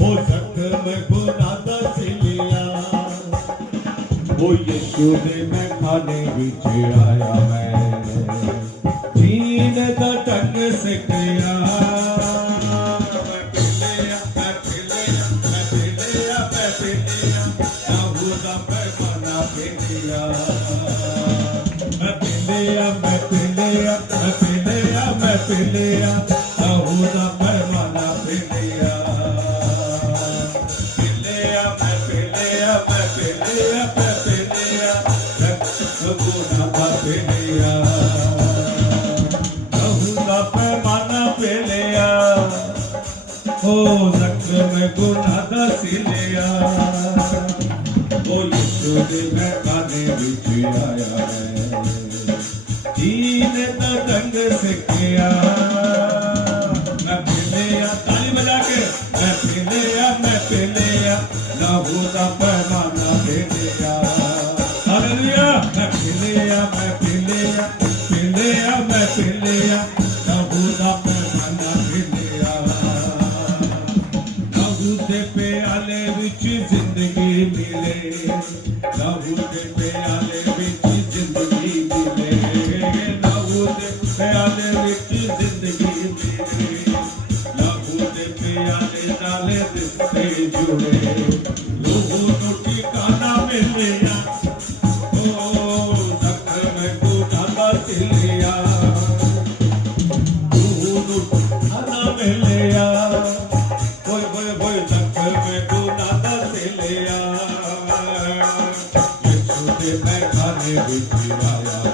वो जख्म गुनाह दा सिलिया वो यीशु दे मैं खाने विच आया मैं जीने दा ढंग सिखया पिलिया आहूदा पैमाना पिलिया पिलिया मैं पिलिया मैं पिलिया मैं पिलिया गुना दा पिलिया आहूदा पैमाना पिलिया ओ जख्म में गुना दा सिलिया ओ यीशु दे मैं खाने विच आया है जीने दा ढंग सिखया मैं पिलिया ताली बजा के मैं पिलिया लहू दा पैमाना पिलिया हालेलुया मैं पिलिया लहू दा पैमाना पिलिया लहू दे प्याले विच जिंदगी मिले लहू दे प्याले विच जिंदगी मिले प्याले विच जिंदगी मिले लहू दे प्याले नाले रिश्ते जुड़े लहू नू ठिकाना मिलिया ओ जख्म गुनाह दा सिलिया लहू नू ठिकाना मिलिया ओए जख्म गुनाह दा सिलिया यीशु दे मैं खाने विच आया है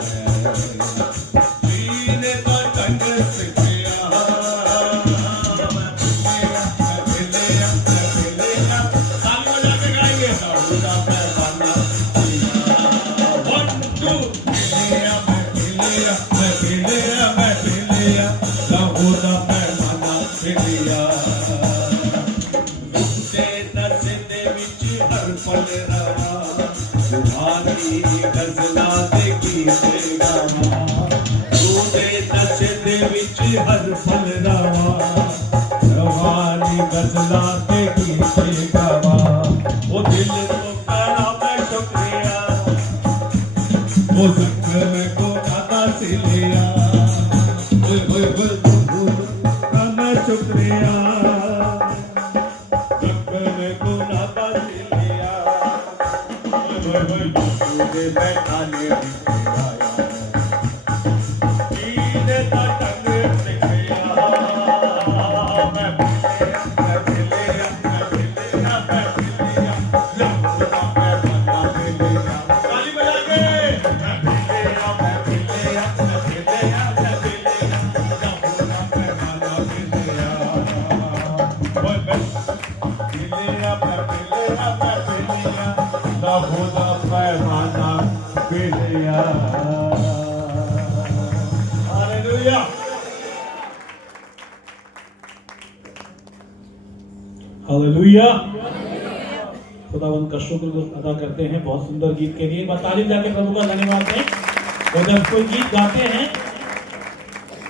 गजला दे गीते गावा तूने नशे दे विच हर पल रवा रवानी गजला दे गीते गावा ओ दिल तो करा मैं शुक्रिया ओ जख्म को नादा सिलिया मैं शुक्रिया जख्म को नादा सिलिया मैं खाने आया जीने दा ढंग सिखया मैं पिलिया लहू दा पैमाना पिलिया ताली बजा के मैं पिलिया लहू दा पैमाना पिलिया ओए पिलिया लहू दा पैमाना पिलिया हालेलुया हालेलुया खुदावंत का शुक्र अदा करते हैं बहुत सुंदर गीत के लिए। एक बार ताली जाके प्रभु का धन्यवाद दें। और जब कोई गीत गाते हैं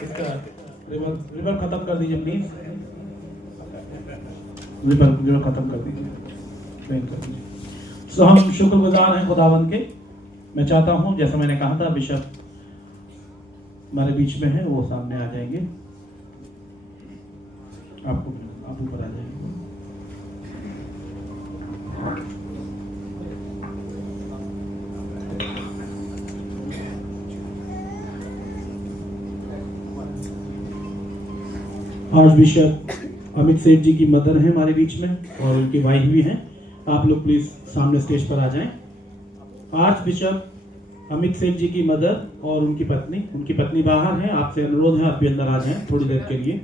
इसका रिवर खत्म कर दीजिए प्लीज, रिवर खत्म कर दीजिए। तो हम शुक्रगुजार हैं खुदावंत के। मैं चाहता हूं जैसा मैंने कहा था बिशप हमारे बीच में है, वो सामने आ जाएंगे। आप ऊपर आ जाएंगे। आज बिशप अमित सेठ जी की मदर है हमारे बीच में और उनकी वाइफ भी हैं। आप लोग प्लीज सामने स्टेज पर आ जाएं। आज बिशप अमित सेठ जी की मदर और उनकी पत्नी बाहर है। आपसे अनुरोध है आप भी अंदर आ जाएं थोड़ी देर के लिए।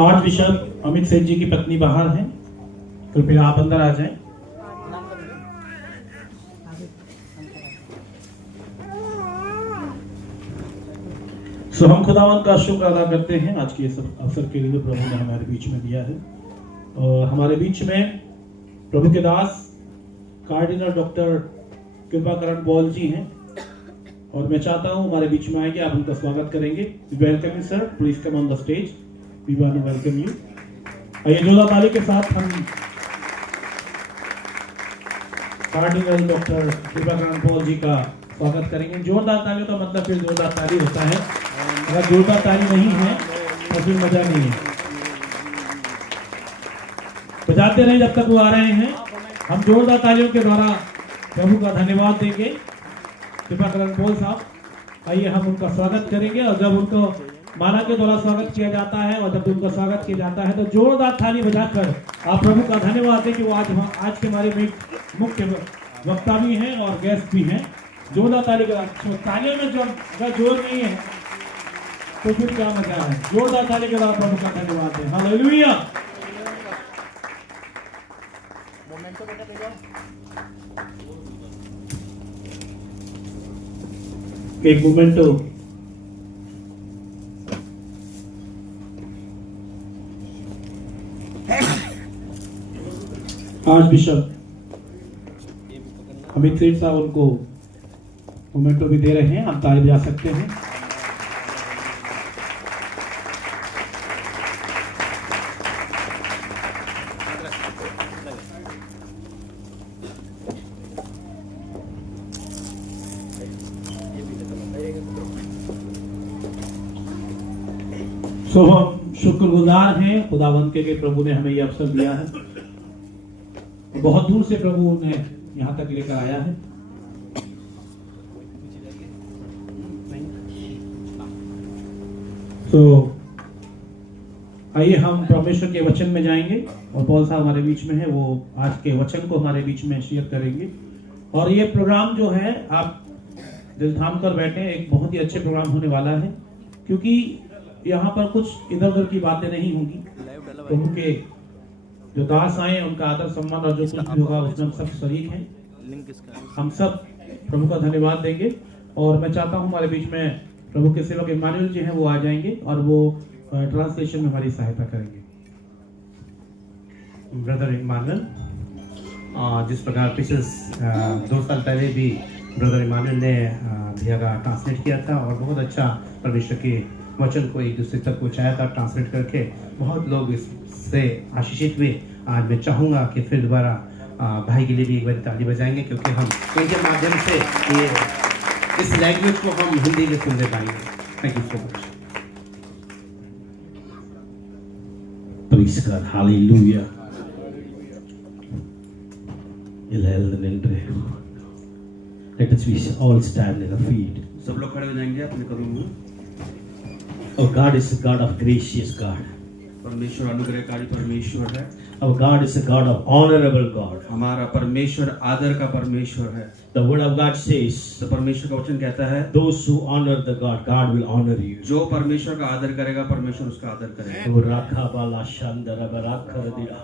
आज बिशप अमित सेठ जी की पत्नी बाहर हैं, कृपया आप अंदर आ जाएं। हम खुदावंत का शुक्र अदा करते हैं आज के इस अवसर के लिए जो प्रभु ने हमारे बीच में दिया है। और हमारे बीच में प्रभु के दास कार्डिनल डॉक्टर कृपाकरण पॉल जी हैं और मैं चाहता हूं हमारे बीच में आएंगे, आप उनका स्वागत करेंगे। Welcome you sir, please come on the stage, we want to welcome you. आइए जोरदार ताली के साथ हम cardinal doctor Kripakaran Paul ji का स्वागत करेंगे। जोरदार तालियों का मतलब फिर जोरदार ताली होता है, अगर जोरदार ताली नहीं है तो फिर मजा नहीं है। बजाते रहे जब तक वो आ रहे हैं। हम जोरदार तालियों के द्वारा प्रभु का धन्यवाद देंगे। कृपाकरण पॉल साहब, आइए हम उनका स्वागत करेंगे और जब उनको माला के द्वारा स्वागत किया जाता है और जब उनका स्वागत किया जाता है तो जोरदार ताली बजाकर आप प्रभु का धन्यवाद दें कि वो आज के हमारे में मुख्य वक्ता भी हैं और गेस्ट भी हैं। जोरदार ताली का तालियों में जो अगर जोर नहीं है तो फिर क्या मजा है। जोरदार ताली के द्वारा प्रभु का धन्यवाद दें। हालेलुया। एक मोमेंटो। आज बिशप अमित सेठ साहब उनको मोमेंटो भी दे रहे हैं, हम ताली बजा सकते हैं। तो हम शुक्रगुजार हैं खुदावंत के प्रभु ने हमें यह अवसर दिया है। बहुत दूर से प्रभु ने यहाँ तक लेकर आया है। तो आइए हम परमेश्वर के वचन में जाएंगे और पॉल साहब हमारे बीच में है, वो आज के वचन को हमारे बीच में शेयर करेंगे। और ये प्रोग्राम जो है आप दिल थाम कर बैठे, एक बहुत ही अच्छे प्रोग्राम होने वाला है क्योंकि यहाँ पर कुछ इधर उधर की बातें नहीं होंगी। प्रभु के जो दास आए उनका आदर सम्मान और जो कुछ भी होगा उसमें हम सब शरीक हैं। हम सब प्रभु का धन्यवाद देंगे और मैं चाहता हूँ हमारे बीच में प्रभु के सेवक इमानुएल जी हैं, वो आ जाएंगे और वो ट्रांसलेशन में हमारी सहायता करेंगे। ब्रदर इमानुएल, जिस प्रकार पिछले 2 साल पहले भी ब्रदर इमानुएल ने भैया का ट्रांसलेट किया था और बहुत अच्छा परमेश्वर के वचन को एक दूसरे तक पहुँचाया था ट्रांसलेट करके। बहुत लोग इससे आशीषित हुए। आज मैं चाहूँगा कि फिर दोबारा भाई के लिए भी एक बार ताली बजाएंगे क्योंकि हम इनके माध्यम से ये इस लैंग्वेज को हम हिंदी में सुनने पाएंगे। Thank you so much. Praise God, hallelujah. Let us be all stand in our feet. सब लोग खड़े हो जाएंगे अपने कदमों में। Our God is a God of gracious God. परमेश्वर अनुग्रहकारी परमेश्वर है। Our God is a God of honorable God. हमारा परमेश्वर आदर का परमेश्वर है। The word of God says, तो परमेश्वर का वचन कहता है, those who honor the God, God will honor you. जो परमेश्वर का आदर करेगा परमेश्वर उसका आदर करेगा। O Rakhabala Shandara Barakharadira.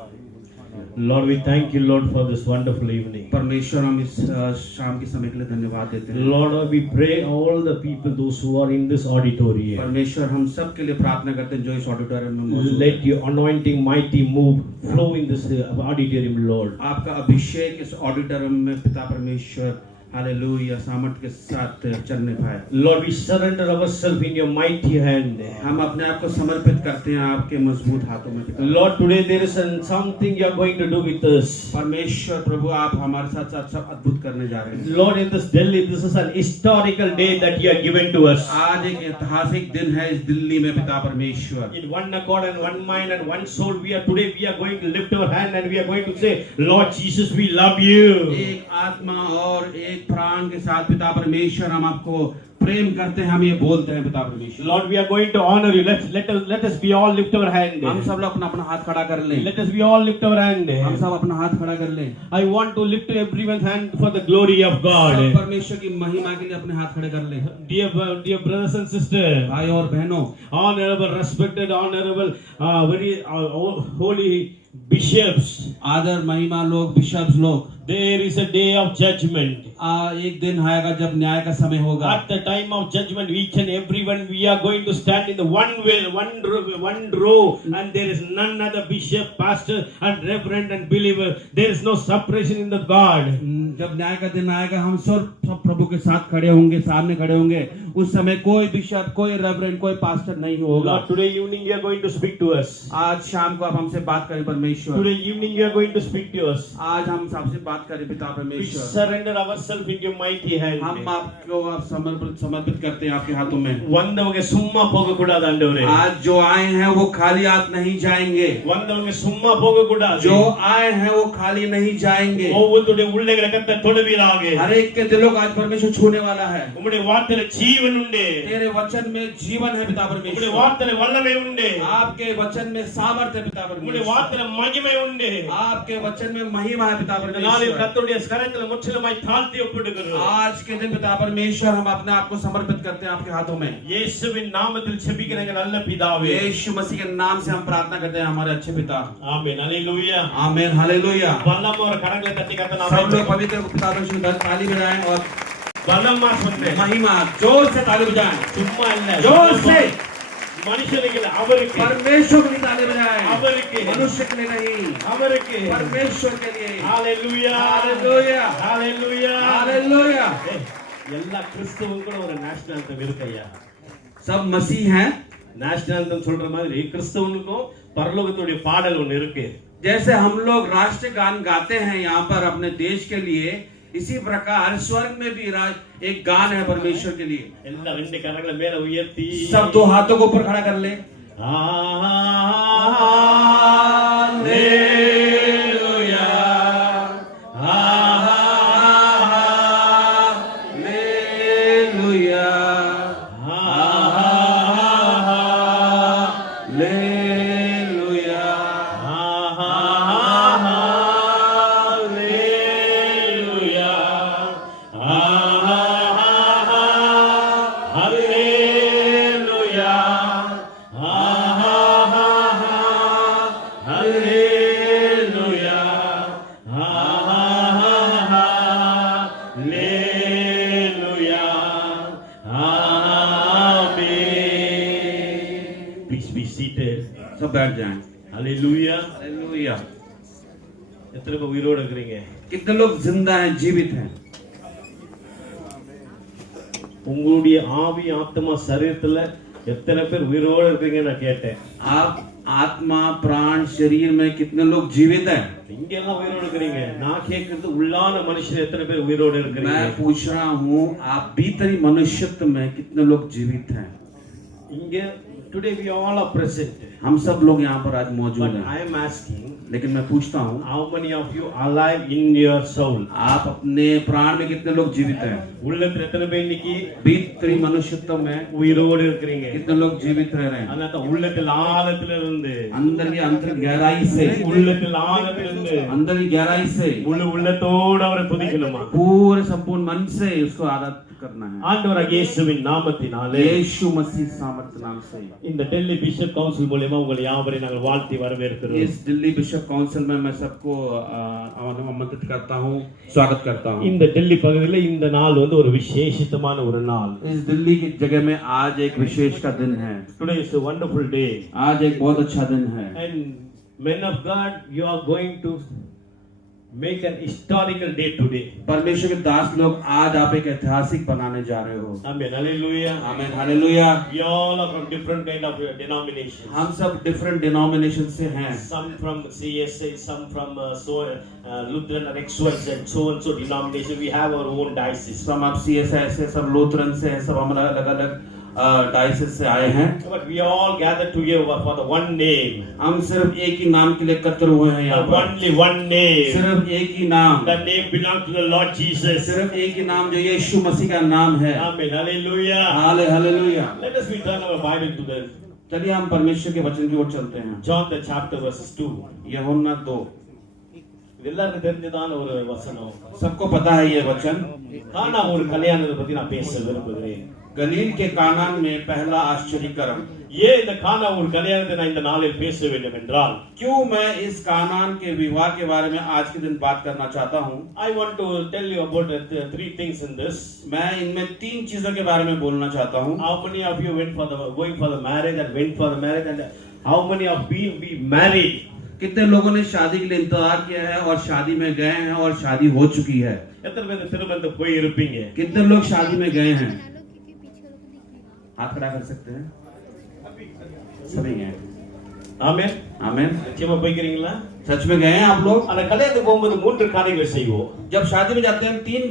Lord, we thank you, Lord, for this wonderful evening. परमेश्वर हम इस शाम के समय के लिए धन्यवाद देते हैं। Lord, we pray all the people, those who are in this auditorium. परमेश्वर हम सब के लिए प्रार्थना करते हैं जो इस ऑडिटोरियम में मौजूद हैं। Let your anointing mighty move flow in this auditorium, Lord. आपका अभिषेक इस ऑडिटोरियम में पिता परमेश्वर हालेलुया सामर्थ के साथ चलने पाए। Lord, we surrender ourselves in your mighty hand. हम अपने आप को समर्पित करते हैं आपके मजबूत हाथों में पिता। Lord, today there is something you are going to do with us. परमेश्वर प्रभु आप हमारे साथ साथ सब अद्भुत करने जा रहे हैं। Lord, in this Delhi, this is an historical day that you are given to us. आज एक ऐतिहासिक दिन है इस दिल्ली में पिता परमेश्वर। In one accord and one mind and one soul, we are going to lift our hand and we are going to say, Lord Jesus, we love you. एक आत्मा और एक प्राण के साथ पिता परमेश्वर हम आपको प्रेम करते हैं, हम ये बोलते हैं पिता परमेश्वर। Lord, we are going to honor you. Let us be all lift our hand. हम सब लोग अपना अपना हाथ खड़ा कर लें। Let us be all lift our hand. हम सब अपना हाथ खड़ा कर लें। I want to lift everyone's hand for the glory of God. सब परमेश्वर की महिमा के लिए अपने हाथ खड़े कर लें। Dear brothers and sisters, भाई और बहनों, honorable, respected, honorable, very holy bishops, आदर महिमा लोग, बिशप्स लोग, there is a day of judgment. एक दिन आएगा जब न्याय का समय होगा। At the time of judgment, each and everyone we are going to stand in the one row, and there is none other bishop, pastor, and reverend and believer. There is no separation in the God. जब न्याय का दिन आएगा हम सब प्रभु के साथ खड़े होंगे, सामने खड़े होंगे। उस समय कोई बिशप, कोई रेवरेंड, कोई पास्टर नहीं होगा। Lord, today evening you are going to speak to us. आज शाम को आप हमसे बात करें परमेश्वर। Today evening you are going to speak to us. आज हम सबसे बात करें पिता We परमेश्वर। surrender ourselves into your mighty hand. हम आपको आप समर्पित करते हैं आपके हाथों में। வந்தவங்க சும்மா போக கூடாது ஆண்டவரே. आज जो आए हैं वो खाली हाथ नहीं जाएंगे। வந்தவங்க சும்மா போக கூடாது. जो आए हैं वो खाली नहीं जाएंगे। ஒவ்வொருடைய உள்ளங்களை கர்த்தர் தொடுவீராக. हर एक के दिलों को आज परमेश्वर छूने वाला है। உம்முடைய வார்த்தையில ஜீவன் உண்டு. तेरे वचन में जीवन है पिता உம்முடைய परमेश्वर। வார்த்தையில வல்லமை உண்டு. आपके वचन में सामर्थ्य है पिता உம்முடைய परमेश्वर। வார்த்தையில மகிமை உண்டு. आपके वचन में महिमा है पिता இந்த நாளில் परमेश्वर। கர்த்தருடைய கரத்தில் முற்றிலுமாய் தாழ்த்தி ஒப்புடுகிறோம். आज के दिन पिता परमेश्वर हम अपने आप को समर्पित करते हैं आपके हाथों में। இயேசுவின் நாமத்தில் ஜெபிக்கிற எங்கள் நல்ல பிதாவே. यीशु मसीह के नाम से हम प्रार्थना करते हैं हमारे अच्छे पिता। ஆமென். ஹalleluya. आमीन हालेलुया। பலமா ஒரு கரங்களை தட்டி கர்த்தர் सब நாமத்தை लोग पवित्र पिता परमेश्वर की ताली बजाएं और பலமா சொன்னேன். महिमा जोर से ताली बजाएं। சும்மா இல்ல. जोर से மனுஷனுக்கு இல்ல, அவருக்கு. परमेश्वर की ताली बजाएं। அவருக்கு. मनुष्य के लिए नहीं, அவருக்கு. परमेश्वर के लिए। ஹalleluya. हालेलुया ஹalleluya. हालेलुया। எல்லா கிறிஸ்தவங்களும் கூட ஒரு நேஷனல் anthem இருக்குயா. सब मसीह हैं। நேஷனல் anthem சொல்ற மாதிரி கிறிஸ்தவனுக்கும் பரலோகத்துடைய பாடல் ஒன்னு இருக்கு. जैसे हम लोग राष्ट्रीय गान गाते हैं यहाँ पर अपने देश के लिए, इसी प्रकार स्वर्ग में भी एक गान है परमेश्वर के लिए। எல்லா ரெண்டு கரங்களை மேல உயர்த்தி सब दो हाथों को ऊपर खड़ा कर ले। Hallelujah hallelujah hallelujah hallelujah hallelujah hallelujah hallelujah आमीन. Please be seated. सब बैठ जाएं। Hallelujah. हालेलुया। எத்தனை பேர் உயிரோடு இருக்கிறீங்க? कितने लोग जिंदा हैं, जीवित हैं? உங்களுடைய ஆவி ஆத்மா சரீரத்துல எத்தனை பேர் உயிரோடு இருக்கீங்க நான் கேட்டேன். आप आत्मा प्राण शरीर में कितने लोग जीवित हैं? இங்க எல்லாம் உயிரோடு இருக்கிறீங்க. நான் கேக்குறது உள்ளான மனுஷர் எத்தனை பேர் உயிரோடு இருக்கிறீங்க? मैं पूछ रहा हूँ आप भीतरी मनुष्यत्व में कितने लोग जीवित हैं? இங்க today we all are present. हम सब लोग यहाँ पर आज मौजूद But हैं। I am asking, लेकिन मैं पूछता हूँ how many of you are alive in your soul? आप अपने प्राण में कितने लोग जीवित हैं? உள்ளத்துல எத்தனை பேர் இன்னைக்கு भीतरी मनुष्यत्व में உயிரோடு இருக்கிறீங்க? कितने लोग जीवित रह रहे हैं? அதான் உள்ளத்தில் ஆழத்துல இருந்து अंदर की अंतर गहराई से, உள்ளத்தில் ஆழத்துல இருந்து अंदर की गहराई से முழு உள்ளத்தோடு அவரை துதிக்கணுமா? पूरे संपूर्ण मन से उसको आराधना करना है। ஆண்டவராகிய இயேசுவின் நாமத்தினாலே यीशु मसीह सामर्थ्य नाम से இந்த டெல்லி பிஷப் கவுன்சில் மூலமா உங்களை யாவரையும் நாங்கள் வாழ்த்தி வரவேற்கிறோம். इस दिल्ली बिशप काउंसिल में मैं सबको आमंत्रित करता हूँ, स्वागत करता हूँ। இந்த டெல்லி பகுதியில இந்த நாள் வந்து ஒரு விசேஷித்தமான ஒரு நாள். इस दिल्ली की जगह में आज एक विशेष का दिन है। Today is a wonderful day आज एक बहुत अच्छा दिन है। and men of God you are going to make an historical day today. परमेश्वर के दास लोग आज आप एक ऐतिहासिक बनाने जा रहे हो। Amen. Hallelujah. आमीन hallelujah. We all are from different kind of denominations. हम सब डिफरेंट डिनोमिनेशन से हैं। Some from CSA, some from Lutheran or XYZ, so and so denomination. We have our own diocese. सब आप CSI से, सब Lutheran से हैं, सब हम अलग अलग डायसिस से आए हैं। But we all gather together for the one name. हम सिर्फ एक ही नाम के लिए एकत्र हुए हैं यहाँ पर। Only one name. सिर्फ एक ही नाम, The name belongs to the Lord Jesus. सिर्फ एक ही नाम जो यीशु मसीह का नाम है। Amen. Hallelujah. Hallelujah. Let us turn our Bible to the चलिए हम परमेश्वर के वचन की ओर चलते हैं। John the chapter verses 2. यूहन्ना 2। எல்லாருக்கும் தெரிஞ்சதான ஒரு வசனம். सबको पता है ये वचन। கானா ஒரு கல்யாணத்தை பத்தி நான் பேச விரும்புகிறேன். गलील के कानान में पहला आश्चर्य कर्म। ஏன் இந்த கானா ஒரு கல்யாணத்தை நான் இந்த நாளில் பேச வேண்டும் என்றால், क्यों मैं इस कानान के विवाह के बारे में आज के दिन बात करना चाहता हूँ। I want to tell you about three things in this. मैं इनमें 3 चीजों के बारे में बोलना चाहता हूँ। How many of you going for the marriage and went for the marriage, and how many of you be married? कितने लोगों ने शादी के लिए इंतजार किया है और शादी में गए हैं और शादी हो चुकी है। எத்தனை பேர் திருமணத்துக்கு போய் இருப்பீங்க? कितने लोग शादी में गए हैं? हाथ खड़ा कर सकते हैं? सभी गए हैं। ஆமென். आमीन। நிச்சயமா போய்க்கிறீங்களா? सच में गए हैं आप लोग? அந்த கல்யாணத்துக்கு போகும்போது 3 காரியங்களை செய்வோம். जब शादी में जाते हैं 3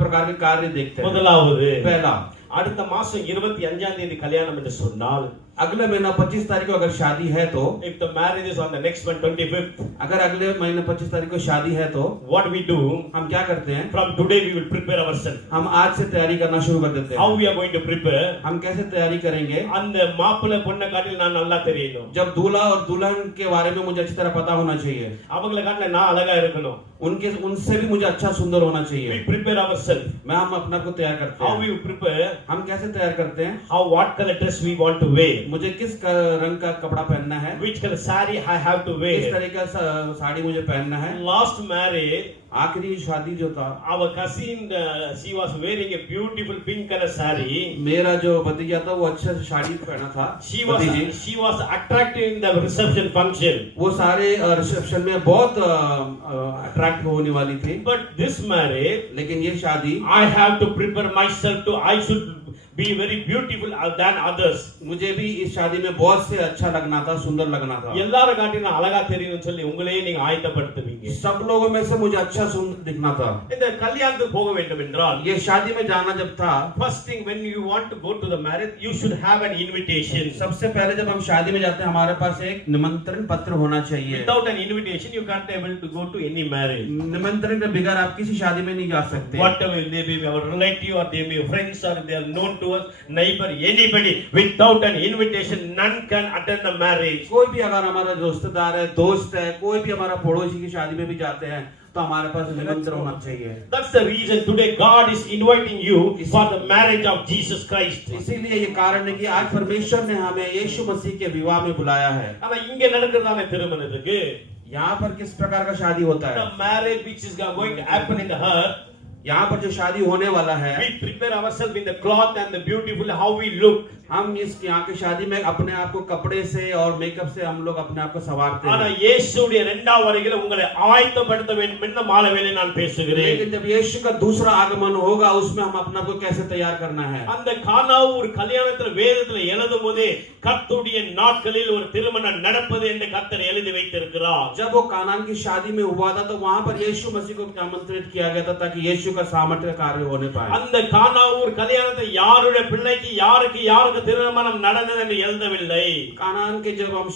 प्रकार के कार्य देखते हैं। முதலாவது, पहला, அடுத்த மாசம் 25ஆம் தேதி கல்யாணம் என்று சொன்னால், अगले महीना 25 तारीख को अगर शादी है तो, if the marriage is on the next month 25th, अगर अगले महीने 25 तारीख को शादी है तो what we do, हम क्या करते हैं? from today we will prepare ourselves. हम आज से तैयारी करना शुरू कर देते How हैं। we are going to prepare? हम कैसे तैयारी करेंगे? அந்த மாப்பிள்ளை பொண்ணை காட்டில் நான் நல்லா தெரியணும். जब दूल्हा और दुल्हन के बारे में मुझे अच्छी तरह पता होना चाहिए। அவங்கள காட்டில நான் அழகா இருக்கணும். उनसे भी मुझे अच्छा सुंदर होना We चाहिए। prepare ourselves. हम अपने आप को तैयार करते How हैं। we prepare? हम कैसे तैयार करते हैं? How what color dress we want to wear? मुझे किस रंग का कपड़ा पहनना है, Which color saree I have to किस wear? तरह का साड़ी मुझे पहनना है। Last marriage, आखिरी शादी जो था, our cousin she was wearing a beautiful pink color saree. मेरा जो भतीजा था वो अच्छा साड़ी पहना था। She भतीजी, was attractive in the reception function. वो सारे रिसेप्शन में बहुत अट्रैक्ट होने वाली थी। But this marriage, लेकिन ये शादी, I have to prepare myself to, I should be very beautiful than others. मुझे भी इस शादी में बहुत से अच्छा लगना था, सुंदर लगना था। எல்லாரும் காட்டி நான் அழகா தெரியணும்னு சொல்லி உங்களையே நீங்க ஆயத்தப்படுத்துவீங்க. सब लोगों में से मुझे अच्छा सुंदर दिखना था। இந்த கல்யாணத்துக்கு போக வேண்டும் என்றால், ये शादी में जाना जब था, first thing when you want to go to the marriage, you should have an invitation. सबसे पहले जब हम शादी में जाते हैं हमारे पास एक निमंत्रण पत्र होना चाहिए। Without an invitation, you can't able to go to any marriage. निमंत्रण के बगैर आप किसी शादी में नहीं जा सकते। Whatever they may be our relative or they may be friends or they are known to us, neighbor, anybody, without an invitation, none can attend the marriage. कोई भी अगर हमारा रिश्तेदार है, दोस्त है, कोई भी हमारा पड़ोसी की शादी में भी जाते हैं तो हमारे पास निमंत्रण होना चाहिए। That's the reason today God is inviting you for the marriage of Jesus Christ. इसीलिए ये कारण है कि आज परमेश्वर ने हमें यीशु मसीह के विवाह में बुलाया है। ஆனா இங்க நடக்கிறதான திருமணத்துக்கு, यहाँ पर किस प्रकार का शादी होता है? the marriage which is going to happen in the earth, यहाँ पर जो शादी होने वाला है, we prepare ourselves in the cloth and the beautiful how we look. हम इस यहाँ की शादी में अपने आप को कपड़े से और मेकअप से हम लोग अपने आप को संवारते ஆனா हैं। இயேசுவுடைய இரண்டாம் வருகையில உங்களை ஆயத்தப்படுத்த வேண்டும் என்ற மாலவேளை நான் பேசுகிறேன். लेकिन जब यीशु का दूसरा आगमन होगा उसमें हम अपने आप को कैसे तैयार करना है? அந்த கானா ஒரு கல்யாணத்துல வேதத்துல எழுதும் போதே கர்த்தருடைய நாட்களில் ஒரு திருமணம் நடப்பது என்று கர்த்தர் எழுதி வைத்திருக்கிறார். जब वो कानान की शादी में हुआ था तो वहां पर यीशु मसीह को आमंत्रित किया गया था ताकि यीशु का सामर्थ्य कार्य होने पाए। அந்த கானா ஒரு கல்யாணத்தை யாருடைய பிள்ளைக்கு யாருக்கு திருமணம் நடந்தது என்று எழுதவில்லை. कानान के जब हम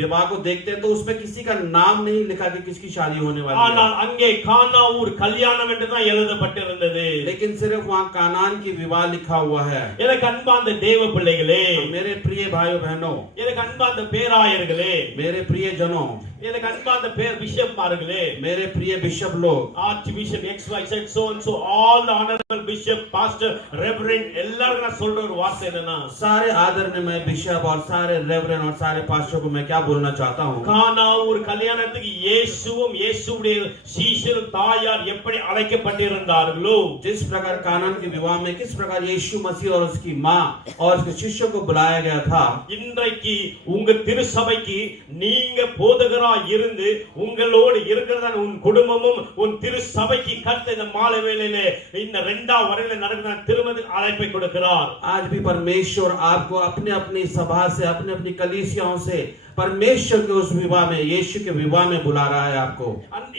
विवाह को देखते हैं तो उसमें किसी का नाम नहीं लिखा कि किसकी शादी होने वाली है। ஆனால் அங்கே கானா ஒரு கல்யாணம் என்று தான் எழுதப்பட்டிருந்தது. लेकिन सिर्फ वहाँ कानान की विवाह लिखा हुआ है। எனக்கு अன்பார்ந்த தேவ பிள்ளைகளே, मेरे प्रिय भाइयों बहनों, எனக்கு अன்பார்ந்த பேராயர்களே, मेरे प्रिय जनों, எனக்கு அன்பார்ந்த பேர் பிஷப்மார்களே, मेरे प्रिय बिशप लोग, Archbishop XYZ so and so, all the honorable bishop, pastor, reverend, எல்லாரும் நான் சொல்ற ஒரு வார்த்தை என்னன்னா, सारे आदरणीय बिशप और सारे रेवरेंड और सारे पास्टर को मैं क्या बोलना चाहता हूँ? கானா ஒரு கல்யாணத்துக்கு இயேசுவும் இயேசுவுடைய சீஷரும் தாயார் எப்படி அழைக்கப்பட்டிருந்தார்களோ, जिस प्रकार कानान के विवाह में किस प्रकार यीशु मसीह और उसकी माँ और उसके शिष्यों को बुलाया गया था, இன்றைக்கு உங்க திருச்சபைக்கு நீங்க போதகராய் இருந்து உங்களோடு இருக்கிறதான உன் குடும்பமும் உன் திருச்சபைக்கு கர்த்தர் இந்த மாலை வேளையிலே இந்த இரண்டாம் வரையில நடக்கிற திருமணத்துக்கு அழைப்பை கொடுக்கிறார். आज भी परमेश्वर आपको अपने अपनी सभा से अपने अपनी कलीसियाओं से परमेश्वर के उस विवाह में, यीशु के विवाह में बुला रहा है आपको।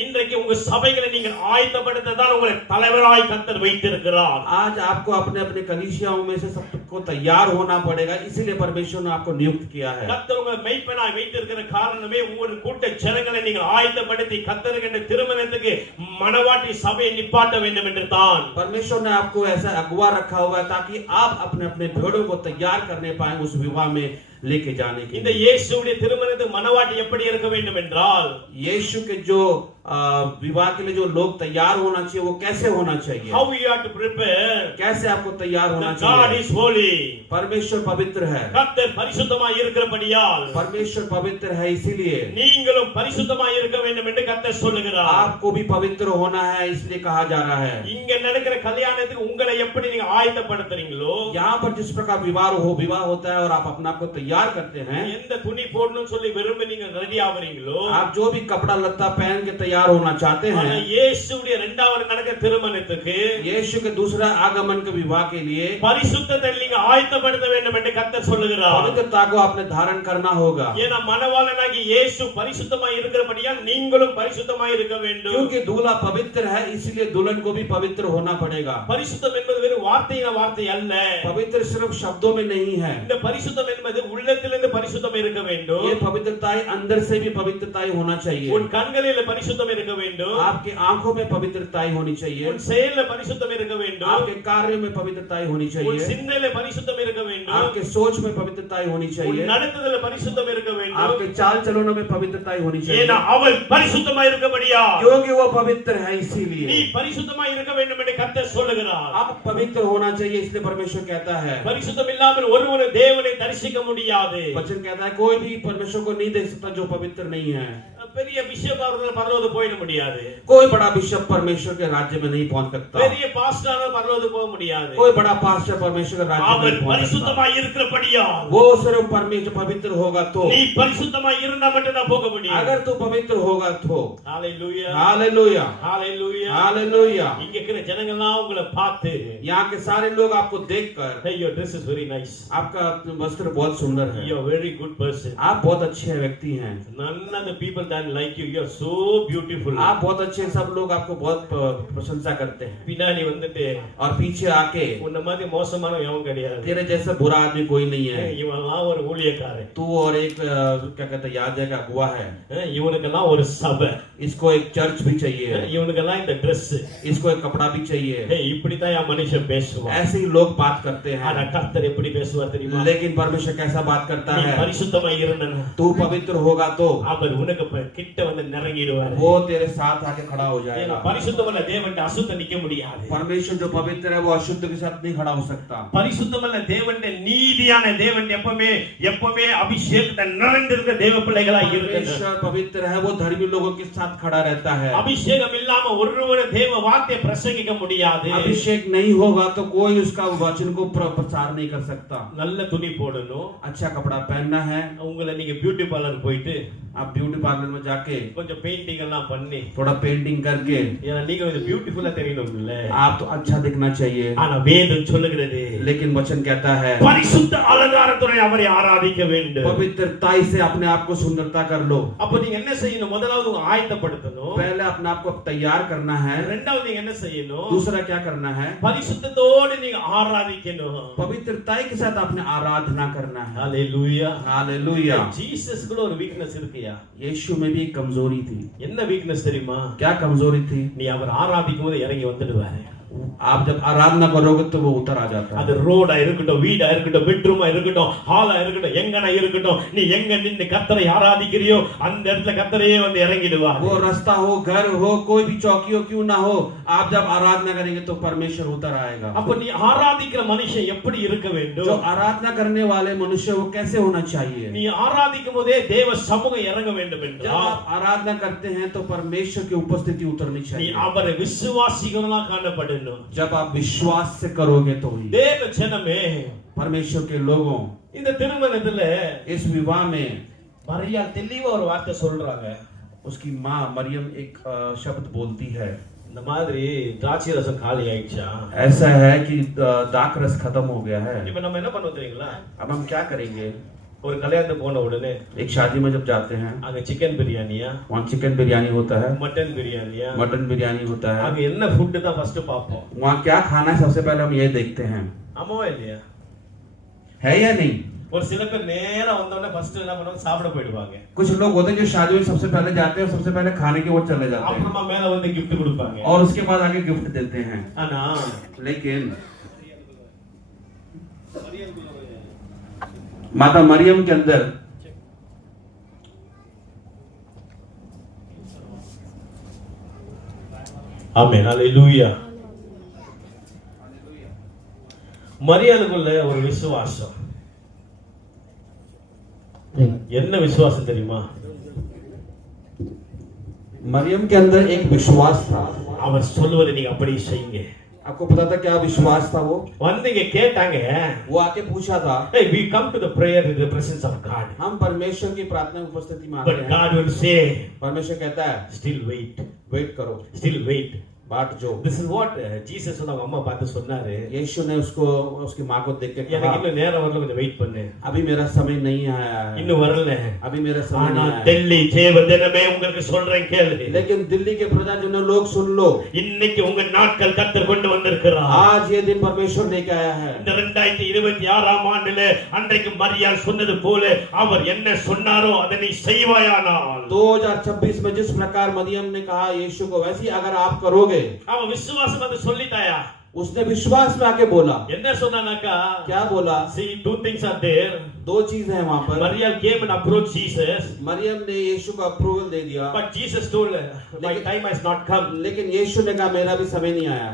இன்றைக்கு உங்க சபைகளை நீங்கள் ஆயத்தப்படுத்ததான் உங்களை தலைவராய் கர்த்தர் வைத்திருக்கிறார். आज आपको अपने अपने कलीसियाओं में से सबको तैयार होना पड़ेगा, इसीलिए परमेश्वर ने आपको नियुक्त किया है। கர்த்தர் உங்களை மெய்ப்பனாய் வைத்திருக்கிற காரணமே உங்கள் கூட்ட ஜனங்களை நீங்கள் ஆயத்தப்படுத்தி கர்த்தருடைய திருமணத்துக்கு மணவாட்டி சபையை நிப்பாட்ட வேண்டும் என்று தான். परमेश्वर ने आपको ऐसा अगुवा रखा हुआ है ताकि आप अपने अपने भेड़ों को तैयार करने पाए उस विवाह में लेके जाने के இந்த लिए। இயேசுவுடைய திருமணத்துக்கு மணவாட்டி எப்படி இருக்க வேண்டும் என்றால் यीशु के जो विवाह के लिए जो लोग तैयार होना चाहिए वो कैसे होना चाहिए, how we have to prepare. कैसे आपको तैयार होना The God चाहिए। is holy. परमेश्वर पवित्र है, கர்த்தர் பரிசுத்தமாய் இருக்கிறபடியால் परमेश्वर पवित्र है, इसीलिए நீங்களும் பரிசுத்தமாய் இருக்க வேண்டும் என்று கர்த்தர் சொல்லுகிறார். आपको भी पवित्र होना है, इसलिए कहा जा रहा है। இங்க நடக்கிற கல்யாணத்துக்கு உங்களை எப்படி நீங்க ஆயத்தப்படுத்துறீங்களோ, यहाँ पर जिस प्रकार विवाह होता है और आप अपने आप को तैयार करते हैं, எந்த துணி போடணும்னு சொல்லி விரும்பி நீங்க ரெடி ஆவறீங்களோ, आप जो भी कपड़ा लत्ता पहन के तैयार होना चाहते ஆனா हैं, இயேசுவுடைய இரண்டாவது நடக்கிற திருமணத்துக்கு यीशु के दूसरा आगमन के विवाह के लिए பரிசுத்தத்தை நீங்க ஆயத்தப்படுத்த வேண்டும் என்று கர்த்தர் சொல்லுகிறார். पवित्रता को आपने धारण करना होगा, ஏன்னா மணவாளனாகி இயேசு பரிசுத்தமாய் இருக்கிறபடியால் நீங்களும் பரிசுத்தமாய் இருக்க வேண்டும். क्योंकि दूल्हा पवित्र है, इसलिए दुल्हन को भी पवित्र होना पड़ेगा। பரிசுத்தம் என்பது வெறும் வார்த்தையின வார்த்தை அல்ல. पवित्र सिर्फ शब्दों में नहीं है, இந்த பரிசுத்தம் என்பது உள்ளத்திலிருந்து பரிசுத்தம் இருக்க வேண்டும். ये पवित्रता अंदर से भी पवित्रता होना चाहिए। உன் கண்களில் பரிசுத்தம் இருக்க வேண்டும். आपके आंखों में पवित्रता होनी चाहिए, உன் செயலில் பரிசுத்தம் இருக்க வேண்டும். आपके कार्य में पवित्रता होनी உன் चाहिए, சிந்தையில பரிசுத்தம் இருக்க வேண்டும். आपके सोच में पवित्रता होनी உன் चाहिए, நடத்தையில பரிசுத்தம் இருக்க வேண்டும். आपके चाल चलनों में पवित्रता होनी चाहिए, ஏன்னா அவள் பரிசுத்தமாய் இருக்கபடியா क्योंकि वो पवित्र है। इसीलिए நீ பரிசுத்தமாய் இருக்க வேண்டும் என்று கர்த்தர் சொல்லுகிறார். आप पवित्र होना चाहिए, इसलिए परमेश्वर कहता है। பரிசுத்தம் இல்லாமல் ஒருவனும் தேவனை தரிசிக்க முடியாது. वचन कहता है कोई भी परमेश्वर को नहीं देख सकता जो पवित्र नहीं है। பெரிய பிஷப் அவர்கள் பரலோகத்துக்கு போயிட முடியாது. कोई बड़ा बिशप परमेश्वर के राज्य में नहीं पहुंच सकता, பெரிய பாஸ்டர் பரலோகத்துக்கு போக முடியாது. कोई बड़ा पास्टर परमेश्वर के राज्य में அவன் नहीं पहुंच सकता। பரிசுத்தமாய் இருக்கிறபடியா वो सिर्फ परमेश्वर पवित्र होगा तो, நீ பரிசுத்தமாய் இருந்தா மட்டும் தான் போக முடியும். अगर तू पवित्र होगा तो। ஹalleluya हालेलुया, ஹalleluya. हालेलुया। இங்க இருக்கிற ஜனங்கள்லாம் உங்களை பார்த்து यहाँ के सारे लोग आपको देखकर, hey your dress is very nice, आपका वस्त्र बहुत सुंदर है, you are very good person, आप बहुत अच्छे व्यक्ति हैं, none of the people that like you are so beautiful. आप बहुत अच्छे, सब लोग आपको बहुत प्रशंसा करते हैं। பின்னாடி வந்துட்டு और पीछे आके உன்ன மாதிரி மோசமானவன் எவன் கிடையாது, तेरे जैसा बुरा आदमी कोई नहीं है, இவன்லாம் ஒரு ஊழியக்காரன், तू और एक क्या कहते हैं याद है का अगुवा है, இவனுக்கெல்லாம் ஒரு சபை, इसको एक चर्च भी चाहिए, இவனுக்கெல்லாம் இந்த Dress, इसको एक कपड़ा भी चाहिए। இப்படித்தான் என் மனுஷன் பேசுவான். ऐसे ही लोग बात करते ஆனா हैं, கர்த்தர் எப்படி பேசுவார் தெரியுமா? लेकिन परमेश्वर कैसा बात करता நீ है, பரிசுத்தமாய் இருந்தா तू पवित्र होगा तो அவர் உனக்கு கிட்ட வந்து நெருங்கிடுவார். वो तेरे साथ आके खड़ा हो ஏன்னா जाएगा। பரிசுத்தமல்ல தேவன்ட்ட அசுத்தம் நிக்க முடியாது. परमेश्वर जो पवित्र है वो अशुद्ध के साथ नहीं खड़ा हो सकता। பரிசுத்தமல்ல தேவன்ட்ட நீதியான தேவன் எப்பவுமே அபிஷேகத்தை நிறைந்திருக்கிற தேவ பிள்ளைகளாய் இருக்கிறார். परमेश्वर पवित्र है, वो धर्मी लोगों के साथ खड़ा रहता है। அபிஷேகம் இல்லாம ஒருவரும் தேவ வார்த்தையை பிரசங்கிக்க முடியாது. अभिषेक नहीं होगा तो कोई उसका वचन को प्रचार नहीं कर सकता। நல்ல துணி போடணும். अच्छा कपड़ा पहनना है, உங்களை நீங்க பியூட்டி பார்லர் போயிட்டு आप ब्यूटी पार्लर में जाके கொஞ்சம் பெயிண்டிங் எல்லாம் பண்ணி, थोड़ा पेंटिंग करके, ஏன்னா நீங்க இது பியூட்டிஃபுல்லா தெரியணும்ல. आप तो अच्छा दिखना चाहिए, ஆனா வேதம் சொல்லுகிறது लेकिन वचन कहता है பரிசுத்த அலங்காரத்துடன் அவரை ஆராதிக்க வேண்டும். पवित्रताई से अपने आप को सुंदरता कर लो। அப்ப நீங்க என்ன செய்யணும்? முதலாவது உங்க ஆயத்தப்படுத்தணும். पहले अपने आप को तैयार करना है, இரண்டாவது நீங்க என்ன செய்யணும்? दूसरा क्या करना है, பரிசுத்தத்தோடு நீங்க ஆராதிக்கணும். पवित्रताई के साथ अपने आराधना करना है। ஹalleluya. हालेलुया। ஜீசஸ் கூட ஒரு வீக்னஸ் இருக்குயா. यीशु में भी एक कमजोरी थी। என்ன வீக்னஸ் தெரியுமா? क्या कमजोरी थी? நீ அவர் ஆராதிக்கும் போது இறங்கி வந்துடுவாரு. आप जब आराधना करोगे तो वो उतर आ जाता அது है। ரோடா இருக்கட்டும், வீடா இருக்கட்டும், பெட்ரூமா இருக்கட்டும், ஹாலா இருக்கட்டும், எங்கனா இருக்கட்டும், நீ எங்க நின்னு கர்த்தரை ஆராதிக்கிறியோ அந்த இடத்துல கர்த்தரையே வந்து இறங்கிடுவார். वो रास्ता हो, घर हो, कोई भी चौकी हो क्यों ना हो, आप जब आराधना करेंगे तो परमेश्वर उतर आएगा। அப்ப நீ ஆராதிக்கிற மனுஷன் எப்படி இருக்க जो வேண்டும்? आराधना करने वाले मनुष्य वो कैसे होना चाहिए? நீ ஆராதிக்கும் போதே தேவ சமூகம் இறங்க வேண்டும் जब என்றால் आप आराधना करते हैं तो परमेश्वर की उपस्थिति उतरनी நீ चाहिए। அவரை விசுவாசிகளா காணப்படணும். जब आप विश्वास से करोगे तो ही தேவ ஜனமே, परमेश्वर के लोगों இந்த திருமணத்துல इस विवाह में மரியாள் தெளிவா ஒரு வார்த்தை சொல்றாங்க. उसकी माँ मरियम एक शब्द बोलती है, இந்த மாதிரி திராட்சை ரசம் காலி ஆயிடுச்சா? ऐसा है कि दाक रस खत्म हो गया है। இப்ப நம்ம என்ன பண்ணுவோம் தெரியுங்களா? अब हम क्या करेंगे? ஒரு கல்யாணத்துக்கு போன உடனே एक शादी में जब जाते हैं அங்க சிக்கன் பிரியாணியா, वहाँ चिकन बिरयानी होता है, மட்டன் பிரியாணியா, मटन बिरयानी होता है। அங்க என்ன ஃபுட் தான் ஃபர்ஸ்ட் பாப்போம். वहाँ क्या खाना है सबसे पहले हम ये देखते हैं, ஆமாவா இல்லையா? है या नहीं? ஒரு சில பேர் நேரா வந்த உடனே ஃபர்ஸ்ட் என்ன பண்ணுவாங்க? சாப்பிட போயிடுவாங்க. कुछ लोग होते हैं जो शादी में सबसे पहले जाते हैं और सबसे पहले खाने की ओर चले जाते हैं அப்புறமா மேல வந்து gift கொடுப்பாங்க. और उसके बाद आगे गिफ्ट देते हैं। ஆனா लेकिन माता मरियम के अंदर ஆமென் ஹalleluya மரியாளுக்குள்ள ஒரு விசுவாசம் என்ன விசுவாசம் தெரியுமா मरियम के अंदर एक विश्वास था அவர் சொல்வதை நீங்க அப்படியே செய்யுங்க आपको पता था क्या विश्वास था वो வந்தீங்க கேட்டாங்க आके पूछा था hey we come to the prayer in the presence of God हम परमेश्वर की प्रार्थना की उपस्थिति में आते but हैं God will say परमेश्वर कहता है still wait वेट करो still wait बाट जो this is what Jesus அவங்க அம்மா பார்த்து சொன்னாரு यीशु ने उसको उसकी माँ को देख के எனக்கு कहा இன்னும் நேரம் வரல கொஞ்சம் வெயிட் பண்ணு अभी मेरा समय नहीं आया है இன்னும் வரல अभी मेरा समय ஆனா नहीं आया है டெல்லி தேவதனமே உங்களுக்கு சொல்றேன் கேளு लेकिन दिल्ली के प्रजाजनों लोग सुन लो இன்னைக்கு உங்க நாட்கள் கர்த்தர் கொண்டு வந்திருக்கிறார் आज ये दिन परमेश्वर लेके आया है இந்த 2026 ஆண்டிலே அன்றைக்கு மரியாள் சொன்னது போல அவர் என்ன சொன்னாரோ அதை நீ செய்வாயானால் 2026 में जिस प्रकार मरियम ने कहा यीशु को वैसे ही अगर आप करोगे அவன் விசுவாசம் வந்து சொல்லிட்டாயா उसने विश्वास में आके बोला என்ன சொன்னானாக்கா क्या बोला see two things are there दो चीजें हैं वहां पर Maryam came and approached Jesus Maryam ने यीशु को अप्रूवल दे दिया but Jesus told her my time has not come लेकिन यीशु ने कहा मेरा भी समय नहीं आया